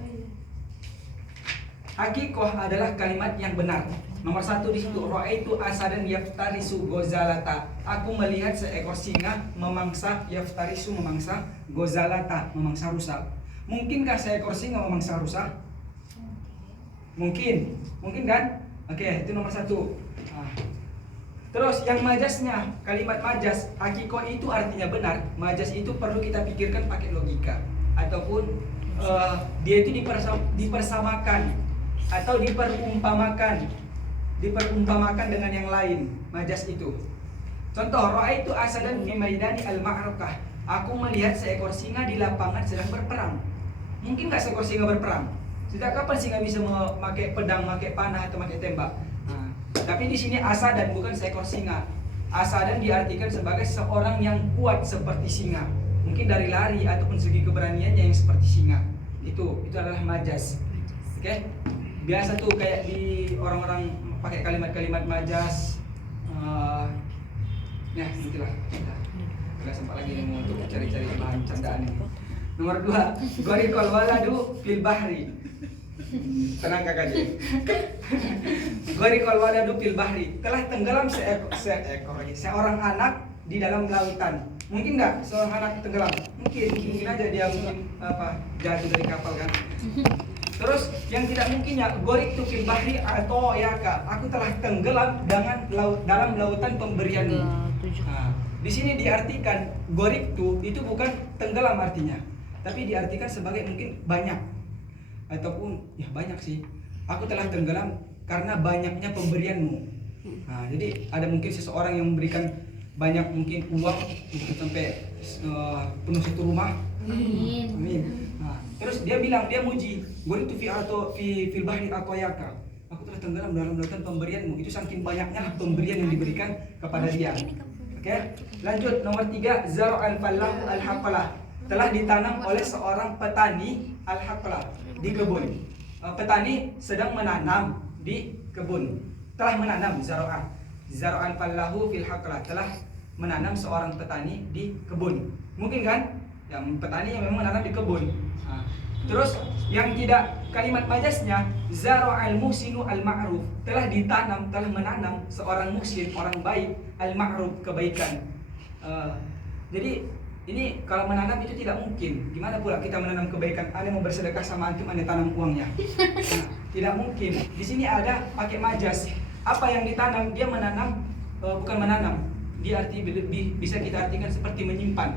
Hakikoh adalah kalimat yang benar. Nomor 1 di situ, ra'aitu asadan yaftarisu gozalata. Aku melihat seekor singa memangsa yaftarisu memangsa gozalata memangsa rusa. Mungkinkah seekor singa memangsa rusa? Mungkin kan? Oke, itu nomor 1. Terus yang majasnya, kalimat majas, hakiko itu artinya benar. Majas itu perlu kita pikirkan pakai logika ataupun dia itu dipersamakan atau diperumpamakan dengan yang lain. Majas itu. Contoh, ra'aitu asadan fi maidani al-ma'rakah. Aku melihat seekor singa di lapangan sedang berperang. Mungkin nggak seekor singa berperang? Sejak kapan singa bisa memakai pedang, memakai panah atau memakai tembak? Tapi di sini asadan bukan seekor singa. Asadan diartikan sebagai seorang yang kuat seperti singa. Mungkin dari lari ataupun segi keberaniannya yang seperti singa. Itu adalah majas. Oke? Biasa tuh kayak di orang-orang pakai kalimat-kalimat majas. Ya, itulah. Enggak sempat lagi nih untuk cari-cari bahan candaan ini. Nomor 2, gorikol waladu fil bahri. Tenang kakak jadi. Gorikol waladu fil bahri. Telah tenggelam seorang anak di dalam lautan. Mungkin nggak seorang anak tenggelam? Mungkin aja dia jatuh dari kapal kan. Terus yang tidak mungkinnya gorik tu fil bahri atau yaka. Aku telah tenggelam dalam lautan pemberianmu. Di sini diartikan gorik tu itu bukan tenggelam artinya, tapi diartikan sebagai mungkin banyak ataupun ya banyak sih. Aku telah tenggelam karena banyaknya pemberianmu. Jadi ada mungkin seseorang yang memberikan banyak mungkin uang untuk sampai penuh satu rumah. Amin. Terus dia bilang, dia muji gorik tu fil bahri atau yaka. Aku telah tenggelam dalam lautan pemberianmu. Itu saking banyaknya pemberian yang diberikan kepada dia. Oke, lanjut nomor 3, zar'an fallahu al-haqalah. Telah ditanam oleh seorang petani al-haqalah di kebun. Petani sedang menanam di kebun. Telah menanam zar'an fallahu fil haqalah. Telah menanam seorang petani di kebun. Mungkin kan? Yang petani yang memang menanam di kebun. Terus yang tidak kalimat majasnya zara'al muhsinu al-ma'ruf. Telah ditanam, telah menanam seorang muhsin, orang baik, al-ma'ruf, kebaikan. Jadi ini kalau menanam itu tidak mungkin. Gimana pula kita menanam kebaikan? Ada mau bersedekah sama antum, Anda tanam uangnya. Tidak mungkin. Di sini ada pakai majas. Apa yang ditanam? Dia menanam, bukan menanam. Dia bisa kita artikan seperti menyimpan.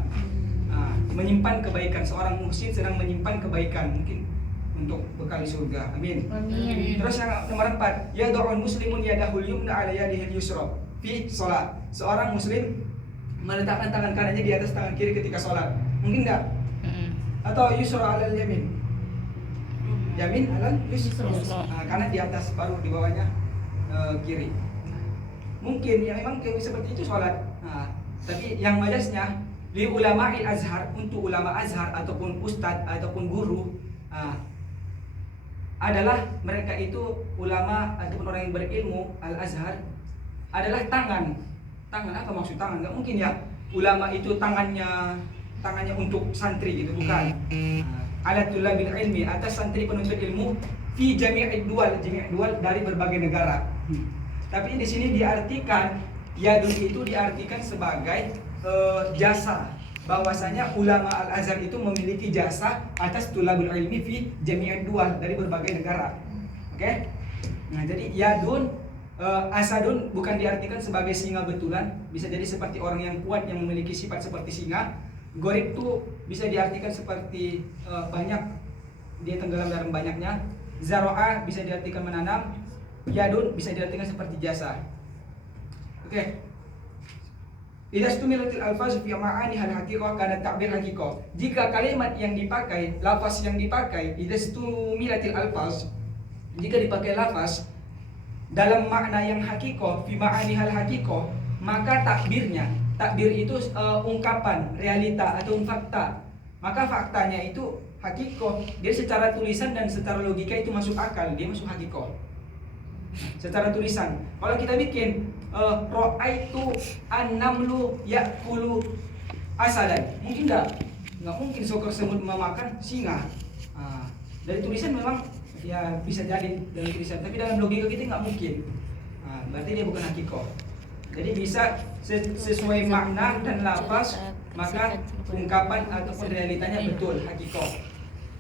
Menyimpan kebaikan. Seorang muhsin sedang menyimpan kebaikan mungkin untuk bekal surga. Amin. Amin. Terus yang nomor 4, yad'un muslimun yadahul yumna 'ala yadihil yusra fi shalat. Seorang muslim meletakkan tangan kanannya di atas tangan kiri ketika sholat. Mungkin enggak? Atau yusra 'alal yamin. Yamin 'alal yusra. Kanan di atas, baru di bawahnya kiri. Mungkin ya memang seperti itu sholat. Tapi yang majasnya li ulama'il azhar, untuk ulama azhar ataupun ustadz ataupun guru, adalah mereka itu ulama ataupun orang yang berilmu. Al azhar adalah tangan apa maksud tangan? Nggak mungkin ya ulama itu tangannya tangannya untuk santri gitu, bukan. Ala tulabil ilmi, atas santri penuntut ilmu fi jami'id dual dari berbagai negara. Tapi di sini diartikan yadun itu diartikan sebagai jasa. Bahwasanya ulama Al-Azhar itu memiliki jasa atas tulabul ilmi fi jami'id dual dari berbagai negara. Oke? Nah, jadi yadun asadun bukan diartikan sebagai singa betulan, bisa jadi seperti orang yang kuat yang memiliki sifat seperti singa. Gorib itu bisa diartikan seperti banyak, dia tenggelam dalam banyaknya. Zaro'ah bisa diartikan menanam. Yadun bisa diartikan seperti jasa. Oke. Idza stumilatil alfaz fi ma'ani hal haqiqah kana ta'bir haqiqah. Jika kalimat yang dipakai, lafaz yang dipakai, idza stumilatil alfaz, jika dipakai lafaz dalam makna yang hakikoh, fi ma'ani hal hakikoh, maka takbirnya, takbir itu ungkapan, realita atau fakta. Maka faktanya itu hakikoh. Dia secara tulisan dan secara logika itu masuk akal, dia masuk hakikoh. Secara tulisan. Kalau kita bikin ro'aitu an-namlu ya'kulu asadan, mungkin nggak mungkin seekor semut memakan singa. Dari tulisan memang ya bisa jadi dalam tulisan, tapi dalam logika kita nggak mungkin. Berarti dia bukan hakikoh. Jadi bisa sesuai makna dan lafaz, maka ungkapan ataupun realitanya betul hakikoh.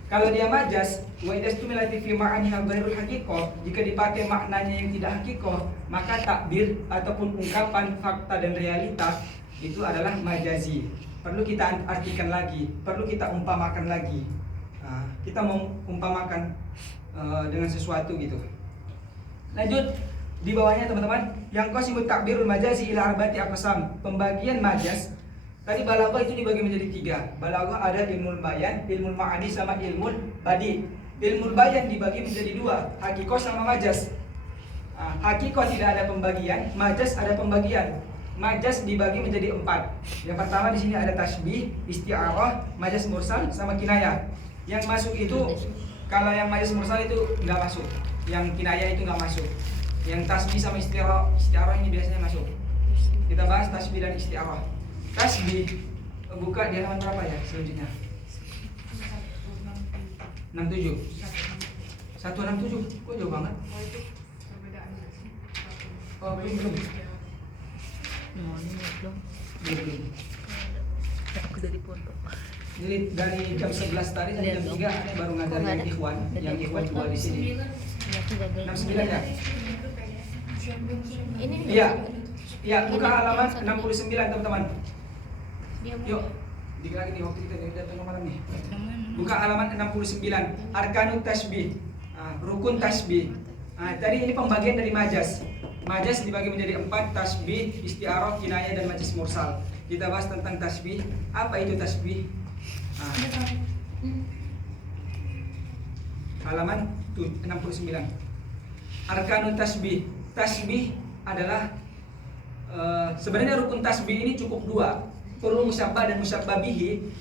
Kalau dia majas, wa idza stumilati fi ma'aniha ghairul hakikoh, jika dipakai maknanya yang tidak hakikoh, maka takbir ataupun ungkapan fakta dan realita itu adalah majazi. Perlu kita artikan lagi, perlu kita umpamakan lagi. Kita mau umpamakan dengan sesuatu gitu. Lanjut di bawahnya teman-teman, yang qasimut takbirul majazi ila arba'ati aqsam. Pembagian majas tadi balaghah itu dibagi menjadi 3. Balaghah ada ilmu bayan, ilmu ma'ani sama ilmu badi. Ilmu bayan dibagi menjadi 2, hakikoh sama majas. Hakikoh tidak ada pembagian, majas ada pembagian. Majas dibagi menjadi 4. Yang pertama di sini ada tasbih, isti'arah, majas mursal sama kinayah. Yang masuk itu, kalau yang majas mursal itu nggak masuk, yang kinayah itu nggak masuk. Yang tasbih sama isti'arah ini biasanya masuk. Kita bahas tasbih dan isti'arah. Tasbih, buka di halaman berapa ya selanjutnya? 67. 167. Kok jauh banget? Oh itu perbedaannya sih. Oh, belum. Mau ini belum. Belum. Aku dari foto. Jadi dari jam 11 tadi sampai jam 3 ini baru ngajarin yang ikhwan, yang ikhwan jual di sini. 69 ya? Ini Iya. Iya, buka halaman 69 teman-teman. Yuk, dikit lagi nih waktu kita datang malam nih. Buka halaman 69. Arkanut tasbih. Rukun tasbih. Tadi ini pembagian dari majas. Majas dibagi menjadi 4, tasbih, isti'arah, kinayah dan majas mursal. Kita bahas tentang tasbih. Apa itu tasbih? Halaman 69. Arkanut tasbih. Tasbih adalah sebenarnya rukun tasbih ini cukup 2. Perlu musyabbah dan musyabbah bihi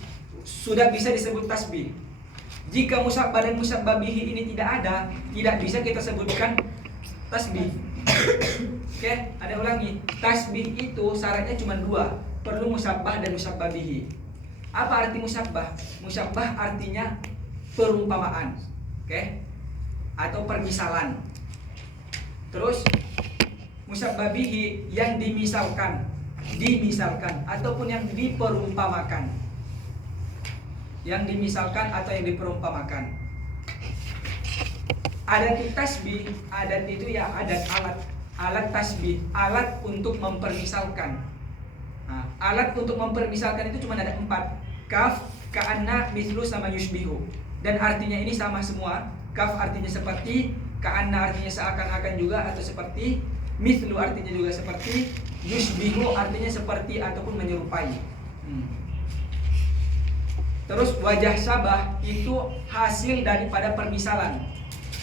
sudah bisa disebut tasbih. Jika musyabbah dan musyabbah bihi ini tidak ada, tidak bisa kita sebutkan tasbih. Oke, ada ulangi. Tasbih itu syaratnya cuma 2, perlu musyabbah dan musyabbah bihi. Apa arti musyabbah? Musyabbah artinya perumpamaan, oke? Atau permisalan. Terus musyabbah bihi yang dimisalkan ataupun yang diperumpamakan. Yang dimisalkan atau yang diperumpamakan. Adat tasbih, adat itu ya adat alat tasbih, alat untuk mempermisalkan. Alat untuk mempermisalkan itu cuma ada 4. Kaf, ka'anna, mislu sama yushbihu. Dan artinya ini sama semua. Kaf artinya seperti, ka'anna artinya seakan-akan juga atau seperti, mislu artinya juga seperti, yushbihu artinya seperti ataupun menyerupai. Terus wajah syabah itu hasil daripada permisalan.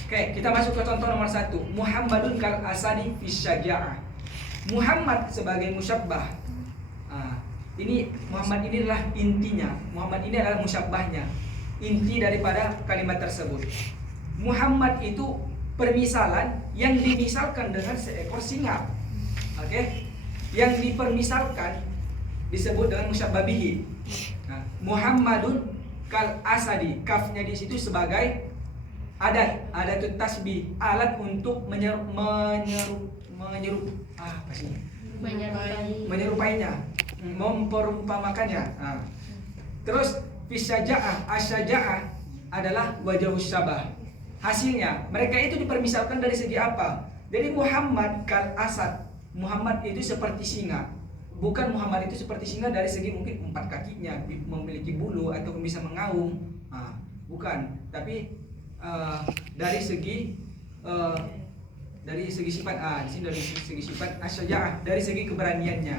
Oke, kita masuk ke contoh nomor 1. Muhammadun kal asadi fis syaja'ah. Muhammad sebagai musyabbah. Ini Muhammad ini adalah intinya. Muhammad ini adalah musyabbahnya. Inti daripada kalimat tersebut. Muhammad itu permisalan yang dimisalkan dengan seekor singa. Oke? Yang dipermisalkan disebut dengan musyabbah bihi. Nah, Muhammadun kal asadi, kafnya di situ sebagai adatut tasbih, alat untuk menyerupainya, memperumpamakannya. Nah, terus fisyaja'ah, asyaja'ah adalah wajah syabah. Hasilnya mereka itu dipermisalkan dari segi apa? Jadi Muhammad kal asad, Muhammad itu seperti singa. Bukan Muhammad itu seperti singa dari segi mungkin 4 kakinya, memiliki bulu atau bisa mengaum. Nah, bukan, tapi dari segi sifat di sini dari segi sifat asyaja'ah, dari segi keberaniannya.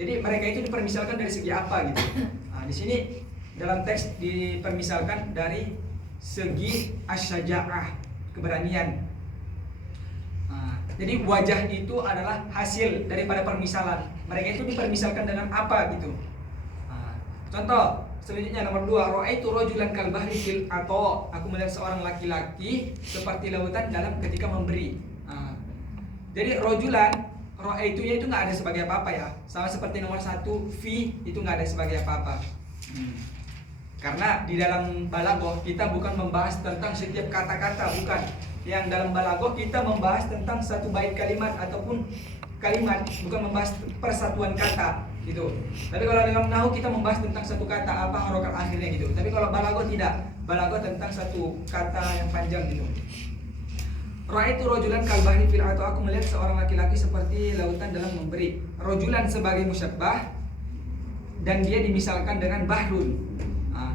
Jadi mereka itu dipermisalkan dari segi apa gitu. Nah, di sini dalam teks dipermisalkan dari segi asyaja'ah, keberanian. Nah, jadi wajah itu adalah hasil daripada permisalan. Mereka itu dipermisalkan dengan apa gitu. Nah, contoh selanjutnya nomor 2, ra'aitu rajulan kal bahri fil ato. Aku melihat seorang laki-laki seperti lautan dalam ketika memberi. Nah, jadi rajulan, ra'aitunya itu nggak ada sebagai apa-apa ya. Sama seperti nomor 1, fi itu nggak ada sebagai apa-apa. Karena di dalam balaghah kita bukan membahas tentang setiap kata-kata, bukan. Yang dalam balaghah kita membahas tentang satu bait kalimat ataupun kalimat, bukan membahas persatuan kata gitu. Tapi kalau dalam nahwu kita membahas tentang satu kata, apa harokat akhirnya gitu. Tapi kalau balaghah tidak, balaghah tentang satu kata yang panjang gitu. Ra'aitu rajulan kal bahri fil atau aku melihat seorang laki-laki seperti lautan dalam memberi. Rajulan sebagai musyabbah dan dia dimisalkan dengan bahrun. Nah,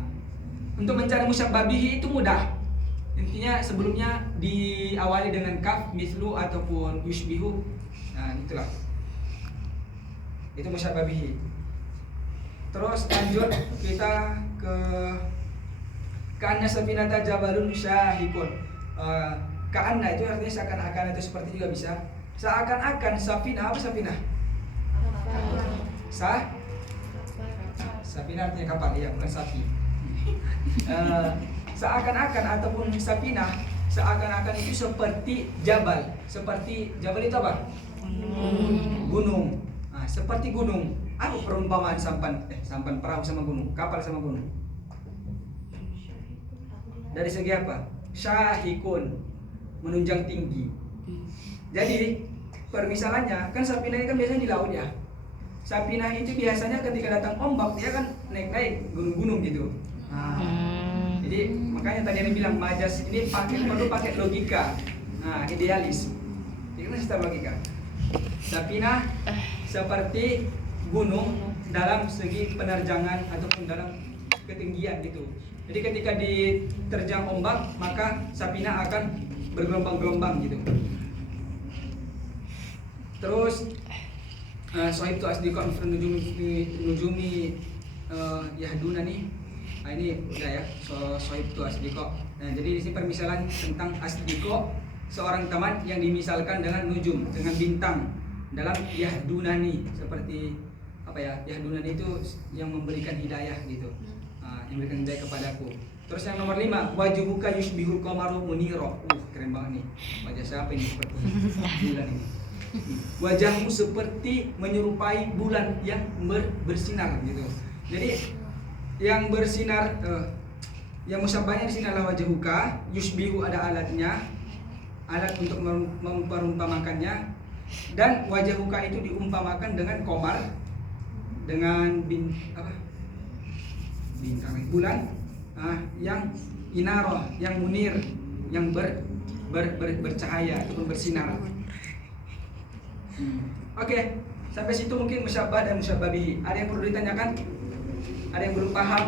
untuk mencari musyabbah bihi itu mudah. Intinya sebelumnya diawali dengan kaf, mislu ataupun yushbihu. Nah, itulah. Itu musyabbah bihi. Terus lanjut kita ke ka'anna safinata jabalun syahikun. Ka'anna itu artinya seakan-akan, itu seperti juga bisa. Seakan-akan safinah, apa safinah? Safinah artinya kapal, ya, bukan sapi. Seakan-akan ataupun safinah, seakan-akan itu seperti jabal. Seperti jabal itu apa? Gunung. Nah, seperti gunung. Apa perumpamaan sampan perahu sama gunung, kapal sama gunung? Dari segi apa? Syahikun, menunjang tinggi. Jadi permisalannya kan Safinah ini kan biasanya di laut ya. Safinah itu biasanya ketika datang ombak dia kan naik-naik gunung-gunung gitu. Nah, jadi makanya tadi yang bilang majas ini perlu pakai logika. Nah, idealis. Ini secara logika. Safinah seperti gunung dalam segi penerjangan ataupun dalam ketinggian gitu. Jadi ketika diterjang ombak maka Safinah akan bergelombang-gelombang gitu. Terus sohib tu asdiqa nujumi yahduna nih. Nah, ini udah ya, sohib tu asdiqa. Nah, jadi di sini permisalan tentang asdiqa, seorang teman yang dimisalkan dengan nujum, dengan bintang dalam yahdunani, seperti apa ya? Yahdunani itu yang memberikan hidayah gitu. Yang memberikan hidayah kepadaku. Terus yang nomor 5, wajuhuka yushbihul qamaru muniro. Keren banget nih. Wajah siapa ini seperti bulan ini? Wajahmu seperti menyerupai bulan yang bersinar gitu. Jadi yang bersinar, yang musyabbahnya di sini adalah wajuhuka, yushbihu ada alatnya, alat untuk memperumpamakannya, dan wajuhuka itu diumpamakan dengan qamar, dengan bintang bulan, yang inaroh, yang munir, yang bercahaya ataupun bersinar. Oke, sampai situ mungkin musyabbah dan musyabbah bihi. Ada yang perlu ditanyakan? Ada yang belum paham?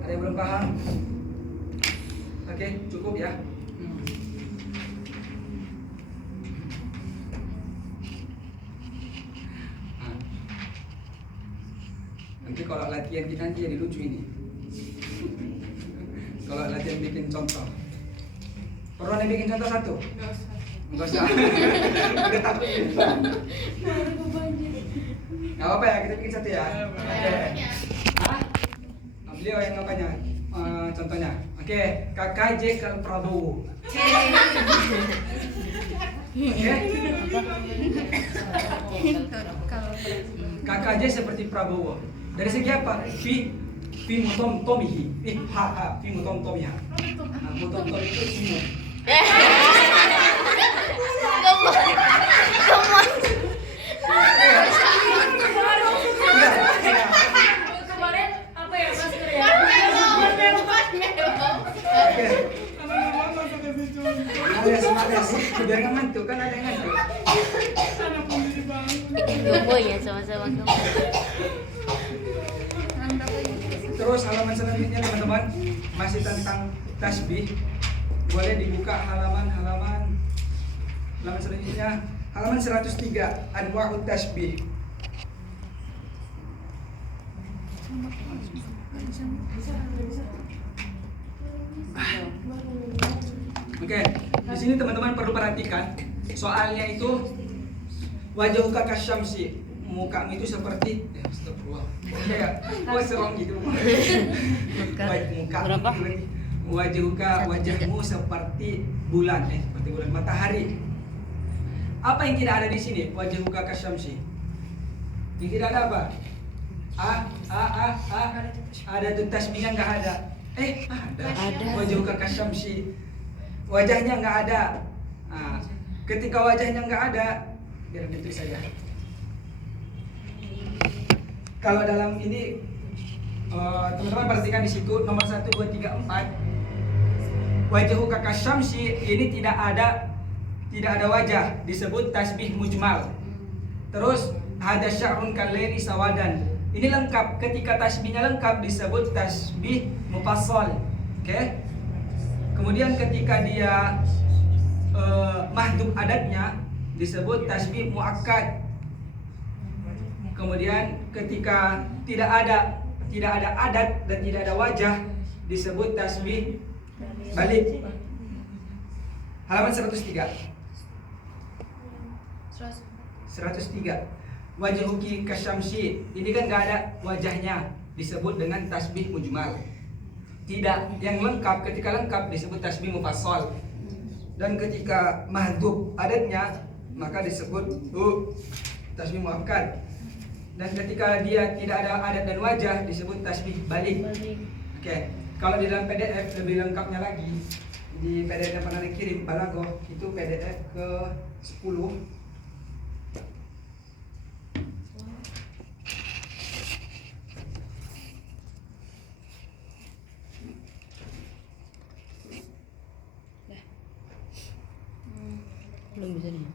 Ada yang belum paham? Oke, cukup ya. Nanti kalau latihan kita nanti jadi lucu ini. Kalau latihan bikin contoh, perlu anda bikin contoh satu? Enggak usah. Udah takut gitu. Gak apa-apa ya, kita bikin satu ya. Oke. Beliau yang namanya contohnya. Oke, KKJ Kal Prabowo. Oke? KKJ seperti Prabowo. Dari segi apa? Fi mutom tomihi. Fi mutom tomiha. Nah, mutom tomi itu simu. Kemarin apa ya masker ya? Oke. Alias, biar nggak ngantuk kan ada yang ngantuk. Bikin combo ya sama-sama combo. Terus halaman selanjutnya teman-teman masih tentang tasbih. Boleh dibuka halaman selanjutnya halaman 103 anwa'ut tasbih. Oke, di sini teman-teman perlu perhatikan soalnya itu wajhuka kasyamsi, mukamu itu seperti astagfirullah. Kayak serong gitu. Muka Berapa? wajahmu seperti bulan, seperti bulan matahari. Apa yang tidak ada di sini? Wajhuka kasyamsi. Yang tidak ada apa? Ada tuh tasbihnya nggak ada. Ada. Wajhuka kasyamsi. Wajahnya nggak ada. Nah, ketika wajahnya nggak ada, biar gitu saja. Kalau dalam ini teman-teman perhatikan di situ nomor 1, 2, 3, 4. Wajhu kakasyamsi ini tidak ada wajah, disebut tasbih mujmal. Terus ada sya'run kalaili sawadan. Ini lengkap, ketika tasbihnya lengkap disebut tasbih mufassal. Oke? Kemudian ketika dia mahdhuf adatnya disebut tasbih muakkad. Kemudian ketika tidak ada adat dan tidak ada wajah disebut tasbih balik. Halaman 103. 103. Wajhuki kasyamsi. Ini kan nggak ada wajahnya, disebut dengan tasbih mujmal. Tidak, yang lengkap, ketika lengkap disebut tasbih mufassal. Dan ketika mahdhuf adatnya maka disebut tasbih muakkad. Dan ketika dia tidak ada adat dan wajah disebut tasbih balik. Oke. Kalau di dalam PDF lebih lengkapnya lagi, di PDF yang pernah dikirim Balagoh itu PDF ke 10. Belum bisa nih.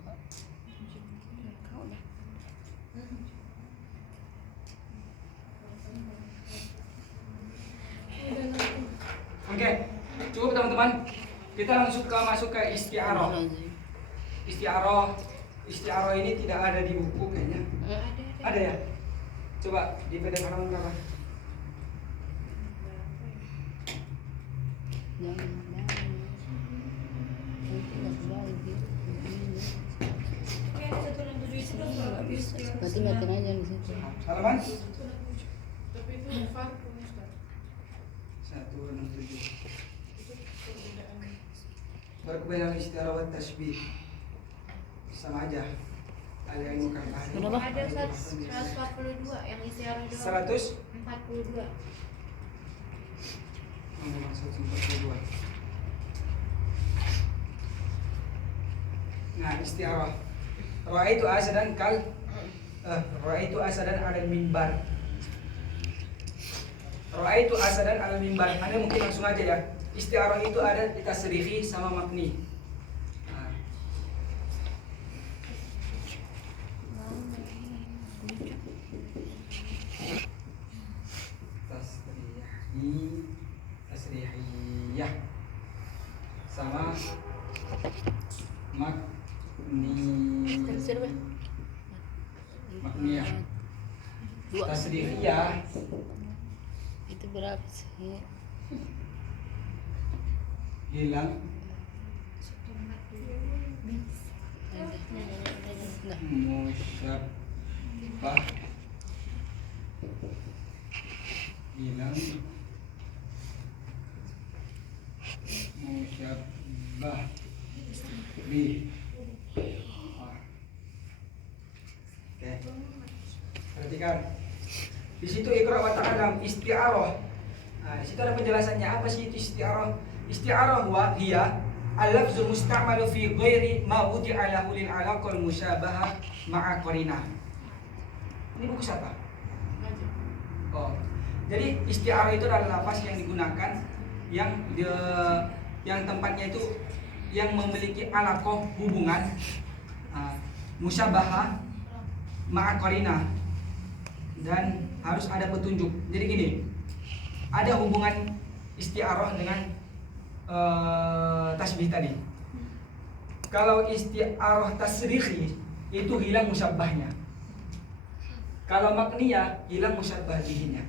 Oke, cukup teman-teman. Kita langsung masuk ke isti'aroh. Isti'aroh ini tidak ada di buku kayaknya. Ada ya? Coba di PDF halaman berapa? Berarti matiin aja di situ. Halaman Tapi itu vakum Ustaz. 167. Berbeda isti'aroh dan tasbih. Sama aja. Al-ilmu kal-ahli. Berapa? Ada 142 yang istiarah doang. 100? 42. Memang 142. Nah, isti'arah. Ra'aitu asadan 'alal minbar. Ra'aitu asadan 'alal minbar. Anda mungkin langsung aja ya. Isti'arah itu ada di tasrifi sama makni. Nah. Tasrihiyah sama makniyah. Tasrihiyah Itu berapa sih? hilang Nah, musyabbah hilang musyabbah bih perhatikan. Di situ Iqra wa ta'lam isti'arah. Nah, di situ ada penjelasannya apa sih itu isti'arah? Isti'arah wa hiya al-lafzu musta'malu fi ghairi ma wudi'a lahu lil alaqal musyabahah ma'a qarinah. Ini buku siapa? Oh. Jadi isti'arah itu adalah lafaz yang digunakan yang tempatnya itu yang memiliki alaqah hubungan musyabahah ma'a qarinah dan harus ada petunjuk. Jadi gini, ada hubungan isti'arah dengan tasbih tadi. Kalau isti'arah tasrihi itu hilang musabbahnya. Kalau makniyah hilang musabbah bihinya.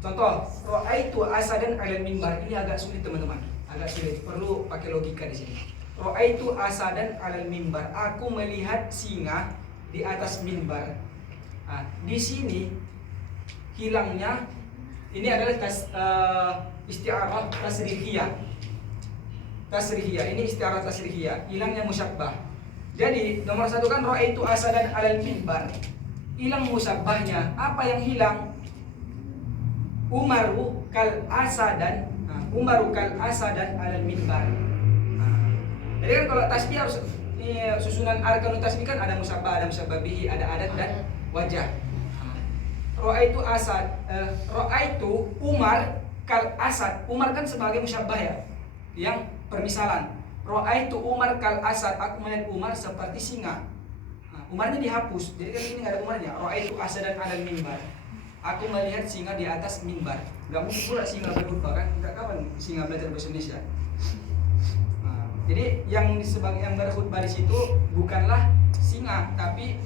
Contoh, ra'aitu asadan 'alal mimbar. Ini agak sulit teman-teman. Agak sulit, perlu pakai logika di sini. Ra'aitu asadan 'alal mimbar. Aku melihat singa di atas mimbar. Nah, di sini hilangnya ini adalah isti'arah tasrihiyah. Tasrihiyah, ini isti'arah tasrihiyah, hilangnya musyabbah. Jadi nomor satu kan ra'aitu asadan 'alal mimbar. Hilang musabbahnya. Apa yang hilang? Umaru kal asadan, Umaru kal asadan 'alal mimbar. Jadi kan kalau tasbih harus susunan arkanut tasbih kan ada musabbah, ada musabbah bihi, ada adat dan wajah. Ra'aitu asad, ra'aitu Umar kal asad. Umar kan sebagai musyabbah ya, yang permisalan. Ra'aitu Umar kal asad. Aku melihat Umar seperti singa. Umarnya dihapus, jadi kan ini nggak ada Umarnya. Ra'aitu asadan 'alal mimbar. Aku melihat singa di atas mimbar. Gak mungkin pula singa berkhutbah kan? Tidak, kapan singa belajar bahasa Indonesia? Jadi yang berkhutbah di situ bukanlah singa, tapi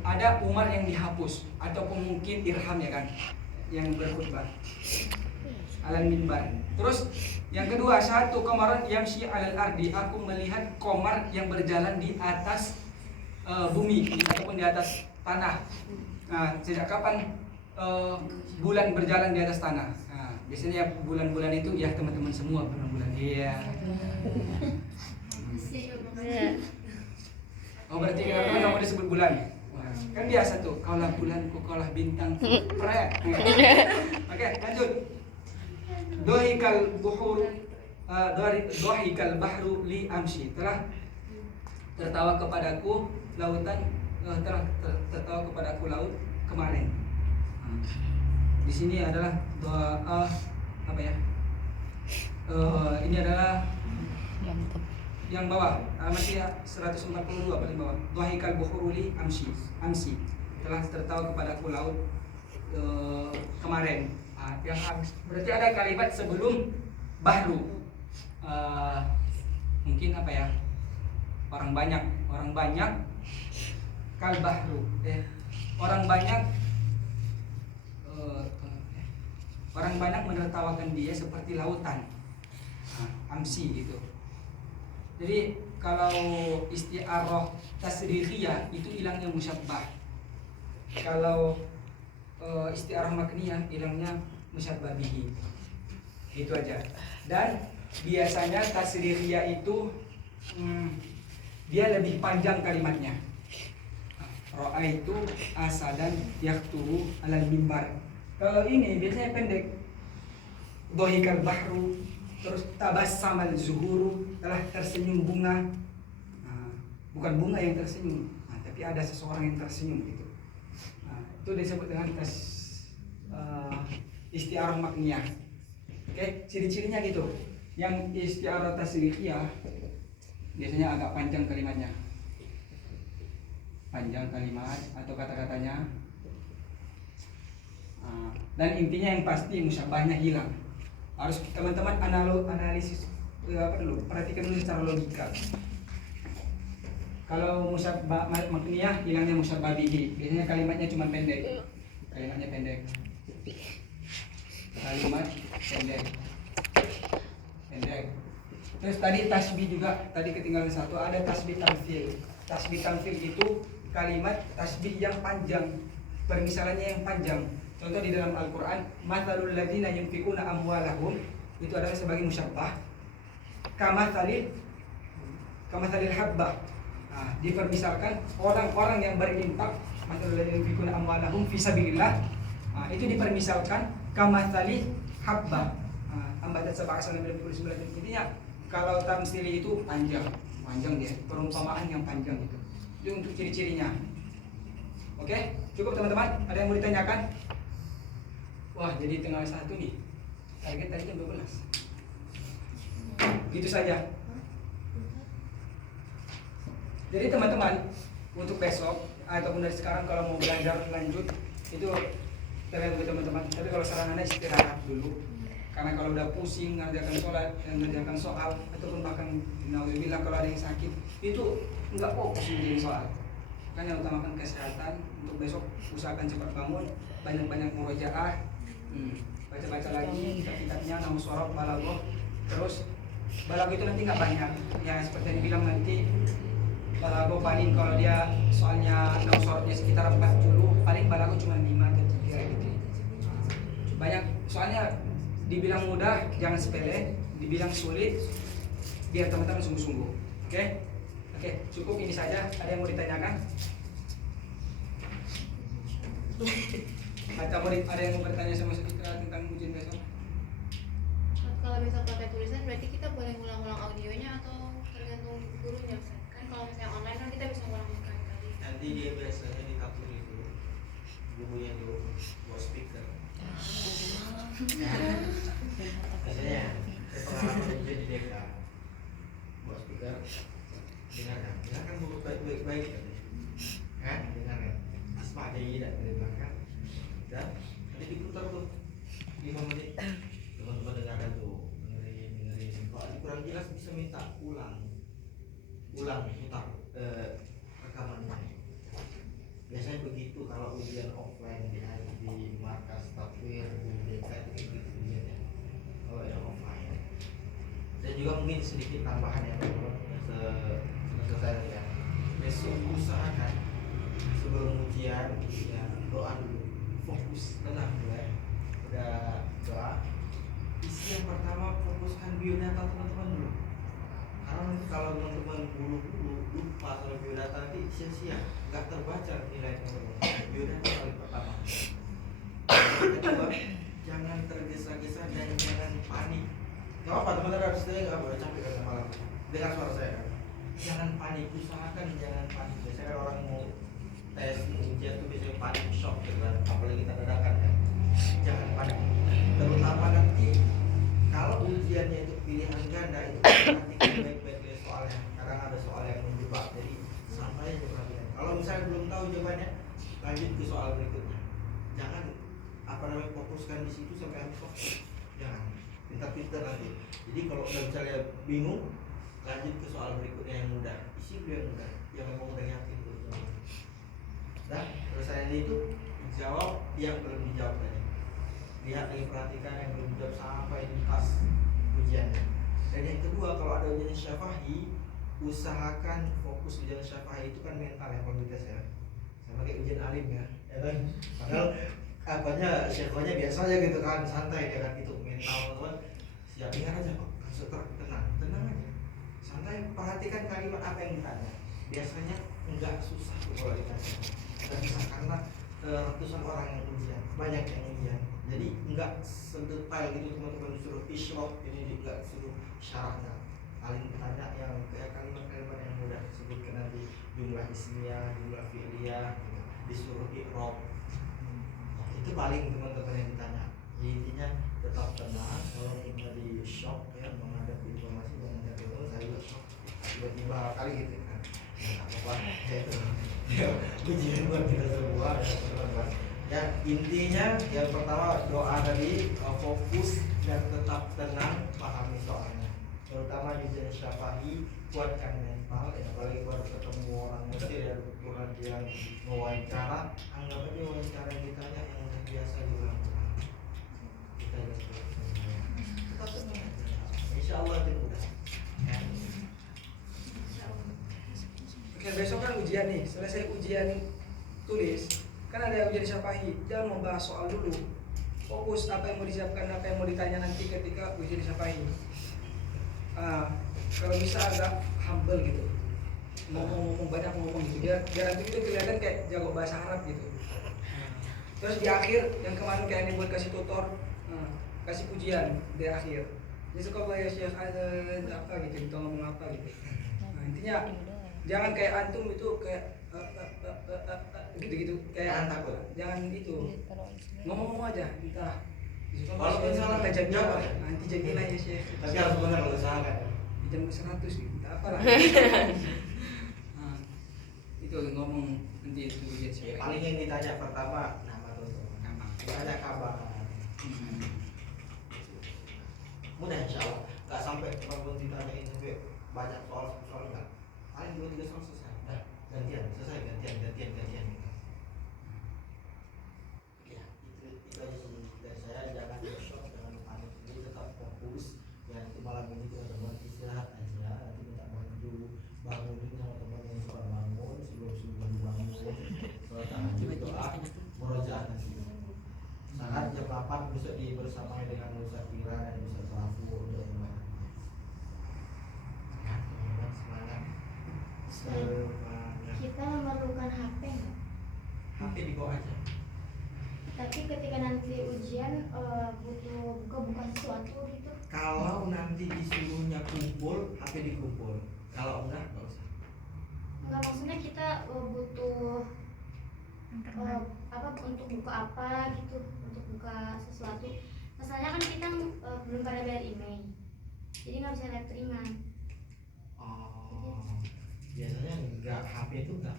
ada Umar yang dihapus ataupun mungkin Irham ya kan, yang berkhutbah 'alal mimbar. Terus yang kedua, satu qamaran yamshi 'alal ardi. Aku melihat qamar yang berjalan di atas bumi ataupun di atas tanah. Nah, sejak kapan bulan berjalan di atas tanah? Nah, biasanya bulan-bulan itu ya teman-teman semua pernah bulan. Iya. Oh berarti teman-teman nggak mau disebut bulan? Wah, kan biasa tuh, kaulah bulanku, kaulah bintangku. Pernah ya? Oke, lanjut. Dohikal buhur, dohikal bahru li amshi. Telah tertawa kepadaku lautan, telah tertawa kepadaku laut kemarin. Di sini adalah doa apa ya? Ini adalah yang bawah, masih 142 paling bawah. Dohikal buhuruli amsi. Telah tertawa kepadaku laut kemarin. Yang berarti ada kalimat sebelum bahru. Mungkin apa ya? Orang banyak kal bahru. Orang banyak menertawakan dia seperti lautan. Amsi gitu. Jadi kalau isti'arah tasrihiyah itu hilangnya musyabbah. Kalau isti'arah makniyah hilangnya musyabbah bihi. Itu aja. Dan biasanya tasrihiyah itu dia lebih panjang kalimatnya. Ra'aitu asadan yakturu 'alal mimbar. Kalau ini biasanya pendek. Dohikal bahru, terus tabassamal zuhuru, telah tersenyum bunga. Bukan bunga yang tersenyum, tapi ada seseorang yang tersenyum gitu. Itu disebut dengan isti'arah makniyah. Oke, ciri-cirinya gitu. Yang isti'arah tasrihiyah biasanya agak panjang kalimatnya. Panjang kalimat atau kata-katanya. Dan intinya yang pasti musyabbahnya hilang. Harus teman-teman analisis apa dulu, perhatikan dulu secara logika. Kalau musyabbah makniyah hilangnya musyabbah bihi. Biasanya kalimatnya cuma pendek. Kalimatnya pendek. Kalimat pendek. Terus tadi tasbih juga, tadi ketinggalan satu, ada tasbih tamfil. Tasbih tamfil itu kalimat tasbih yang panjang, permisalannya yang panjang. Contoh di dalam Al-Quran, mathalul ladzina yunfikuna amwalahum, itu adalah sebagai musyabbah. Kamathalil habbah. Dipermisalkan orang-orang yang berinfak matalul ladzina yunfikuna amwalahum fi sabilillah. Itu dipermisalkan kamatsali habbah. Ambatat sab'a sanabila fi kulli sunbulatin. Intinya kalau tamtsili itu panjang dia, perumpamaan yang panjang gitu. Itu untuk ciri-cirinya. Oke, cukup teman-teman. Ada yang mau ditanyakan? Wah, jadi tengah 1 nih. Target tadi jam 12. Gitu saja. Jadi teman-teman, untuk besok ataupun dari sekarang kalau mau belajar lanjut itu tergantung teman-teman. Tapi kalau saran Anda istirahat dulu. Karena kalau udah pusing ngerjakan soal ataupun bahkan nauzubillah kalau ada yang sakit itu nggak fokus menjadi soal. Makanya utamakan kesehatan. Untuk besok usahakan cepat bangun, banyak-banyak murojaah, baca-baca lagi kitab-kitabnya, namu sorab, balaghah. Terus balaghah itu nanti nggak banyak, ya seperti yang dibilang nanti balaghah paling kalau dia soalnya namu sorabnya sekitar 40, paling balaghah cuma 5 atau 3 gitu. Banyak soalnya dibilang mudah jangan sepele, dibilang sulit biar teman-teman sungguh-sungguh. Oke, cukup ini saja. Ada yang mau ditanyakan? Atau ada yang mau bertanya sama Sufitra tentang ujian besok? Kalau misal pakai tulisan berarti kita boleh ngulang-ulang audionya atau tergantung gurunya Ustaz? Kan kalau misalnya online kan kita bisa ngulang berkali-kali. Nanti dia biasanya di kapsul itu gurunya itu buat speaker. Biasanya pengalaman ujian di DK buat speaker, dengarkan buku baik-baik kan, dengarkan asma jadi tidak terdengarkan dan nanti diputar tuh 5 menit, teman-teman dengarkan tuh, dengerin kalau ada kurang jelas bisa minta ulang putar rekamannya. Biasanya begitu kalau ujian offline di markas takwir di DK itu begitu ujiannya kalau yang offline. Dan juga mungkin sedikit tambahan ya selesai ya. Besok usahakan sebelum ujian ya doa dulu, fokus, tenang dulu ya. Udah doa. Isi yang pertama fokuskan biodata teman-teman dulu. Karena nanti kalau teman-teman buru-buru lupa soal biodata nanti sia-sia, nggak terbaca nilai teman-teman. Biodata paling pertama. Yang kedua, jangan tergesa-gesa dan jangan panik. Gak apa teman-teman harus stay, gak boleh capek karena malam. Dengar suara saya kan. Jangan panik, usahakan jangan panik. Biasanya orang mau tes ujian tuh biasanya panik, shock gitu kan. Apalagi kita dadakan ya. Jangan panik. Terutama nanti kalau ujiannya itu pilihan ganda itu perhatikan baik-baik dari soalnya. Kadang ada soal yang menjebak, jadi santai aja perhatikan. Kalau misalnya belum tahu jawabannya, lanjut ke soal berikutnya. Jangan fokuskan di situ sampai habis waktu. Jangan. Pintar-pintar nanti. Jadi kalau udah misalnya bingung, lanjut ke soal berikutnya yang mudah. Isi dulu yang mudah, yang memang udah yakin dulu. Nah, pertanyaan itu jawab yang belum dijawab tadi. Lihat lagi, perhatikan yang belum dijawab sampai tuntas ujiannya. Dan yang kedua, kalau ada ujian syafa'i, usahakan fokus ujian syafa'i itu kan mental ya, kualitas ya. Sama kayak ujian alim ya, ya kan? Padahal apanya syafa'inya biasa aja gitu kan, santai ya kan, itu mental teman. Siap, ingat aja kok, tenang aja, santai. Perhatikan kalimat apa yang ditanya. Biasanya enggak susah kalau ditanya, enggak susah karena ratusan orang yang ujian, banyak yang ujian. Jadi enggak sedetail gitu teman-teman, disuruh isyrok ini juga disuruh syaratnya. Paling tanya yang kayak kalimat-kalimat yang mudah, sebutkan nanti jumlah ismiyah, jumlah fi'liyah, gitu. Disuruh i'rab. Itu paling teman-teman yang ditanya. Jadi intinya tetap tenang, kalau kita di shock ya menghadapi informasi, menghadapi saya juga shock tiba-tiba kali gitu kan. Apa-apa ya ujian buat kita semua ya teman-teman. Ya intinya yang pertama doa tadi, fokus dan tetap tenang, pahami soalnya. Terutama ujian syafa'i, kuatkan mental ya, apalagi kalau ketemu orang Mesir ya, Tuhan yang mewawancara, anggap aja wawancara yang ditanya yang udah biasa diulang-ulang. Kita tetap tenang, insya Allah itu mudah ya. Oke, besok kan ujian nih, selesai ujian tulis kan ada ujian syafa'i, jangan membahas soal dulu, fokus apa yang mau disiapkan, apa yang mau ditanya nanti ketika ujian syafa'i. Kalau bisa agak humble gitu, ngomong banyak ngomong gitu biar nanti itu kelihatan kayak jago bahasa Arab gitu. Terus di akhir yang kemarin kayak ini buat kasih tutor, kasih pujian di akhir. Jadi suka ya Syekh apa gitu, kita ngomong apa gitu. Nah, intinya jangan kayak antum itu kayak gitu-gitu kayak Jangan takut. jangan itu ngomong aja kita. Walaupun salah, kita jaga, jawab. nanti jagain aja Syekh. Tapi harus benar kalau usahakan. Di jam 100 gitu, tak apa lah. Nah, itu ngomong nanti itu ujian Syekh. Paling yang ditanya pertama nama tuh. Nama. Ditanya kabar. Mudah insya Allah. Gak sampai walaupun ditanyain sampai banyak soal enggak. Paling 2-3 soal selesai. Dah gantian selesai gantian. Ya itu aja sih dari saya. Jangan shock, jangan panik, jadi tetap fokus. Ya nanti malam ini teman-teman istirahat aja. Nanti minta bangunin sama teman yang suka bangun sebelum dibangun. Sholat tahajud, doa, murojaah nanti. Saat jam 8 besok bersamai dengan Ustaz Fira dan Ustaz Rafu untuk mulai. Semangat teman-teman, semangat. Kita memerlukan HP nggak? HP dibawa aja. Tapi ketika nanti ujian butuh buka sesuatu gitu. Kalau nanti disuruhnya kumpul, HP dikumpul. Kalau enggak usah. Enggak, maksudnya kita butuh apa untuk buka apa gitu, untuk buka sesuatu. Masalahnya kan kita belum pada bayar email, jadi nggak bisa lihat ringan. Oh, biasanya enggak, HP itu enggak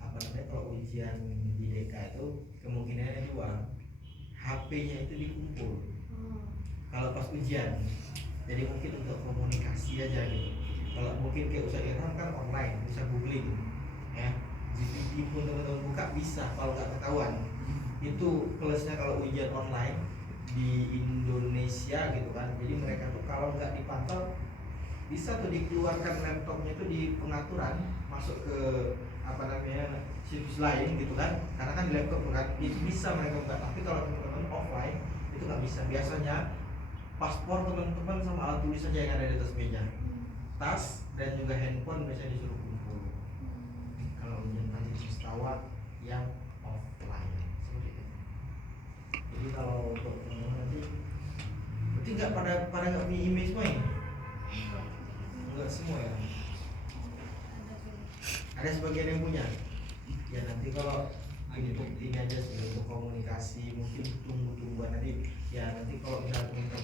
apa namanya, kalau ujian di DK itu kemungkinannya dua, HP-nya itu dikumpul. Kalau pas ujian, jadi mungkin untuk komunikasi aja gitu. Kalau mungkin kayak Ustaz Irham kan online, bisa googling, ya. GPT pun teman-teman buka bisa, kalau nggak ketahuan. Itu plusnya kalau ujian online di Indonesia gitu kan. Jadi mereka tuh kalau nggak dipantau bisa tuh dikeluarkan laptopnya itu di pengaturan, masuk ke apa namanya situs lain gitu kan. Karena kan di laptop kan itu bisa mereka buka. Tapi kalau teman-teman offline itu nggak bisa. Biasanya paspor teman-teman sama alat tulis saja yang ada di atas meja, tas dan juga handphone biasanya disuruh kumpul. Kalau ujian tahun semestawat yang offline seperti itu. Jadi kalau untuk teman-teman nanti berarti nggak pada nggak punya email semua ya? Enggak semua ya. Ada sebagian yang punya. Ya nanti kalau untuk ini aja sih, untuk komunikasi mungkin tunggu-tungguan nanti. Ya nanti kalau misalnya teman-teman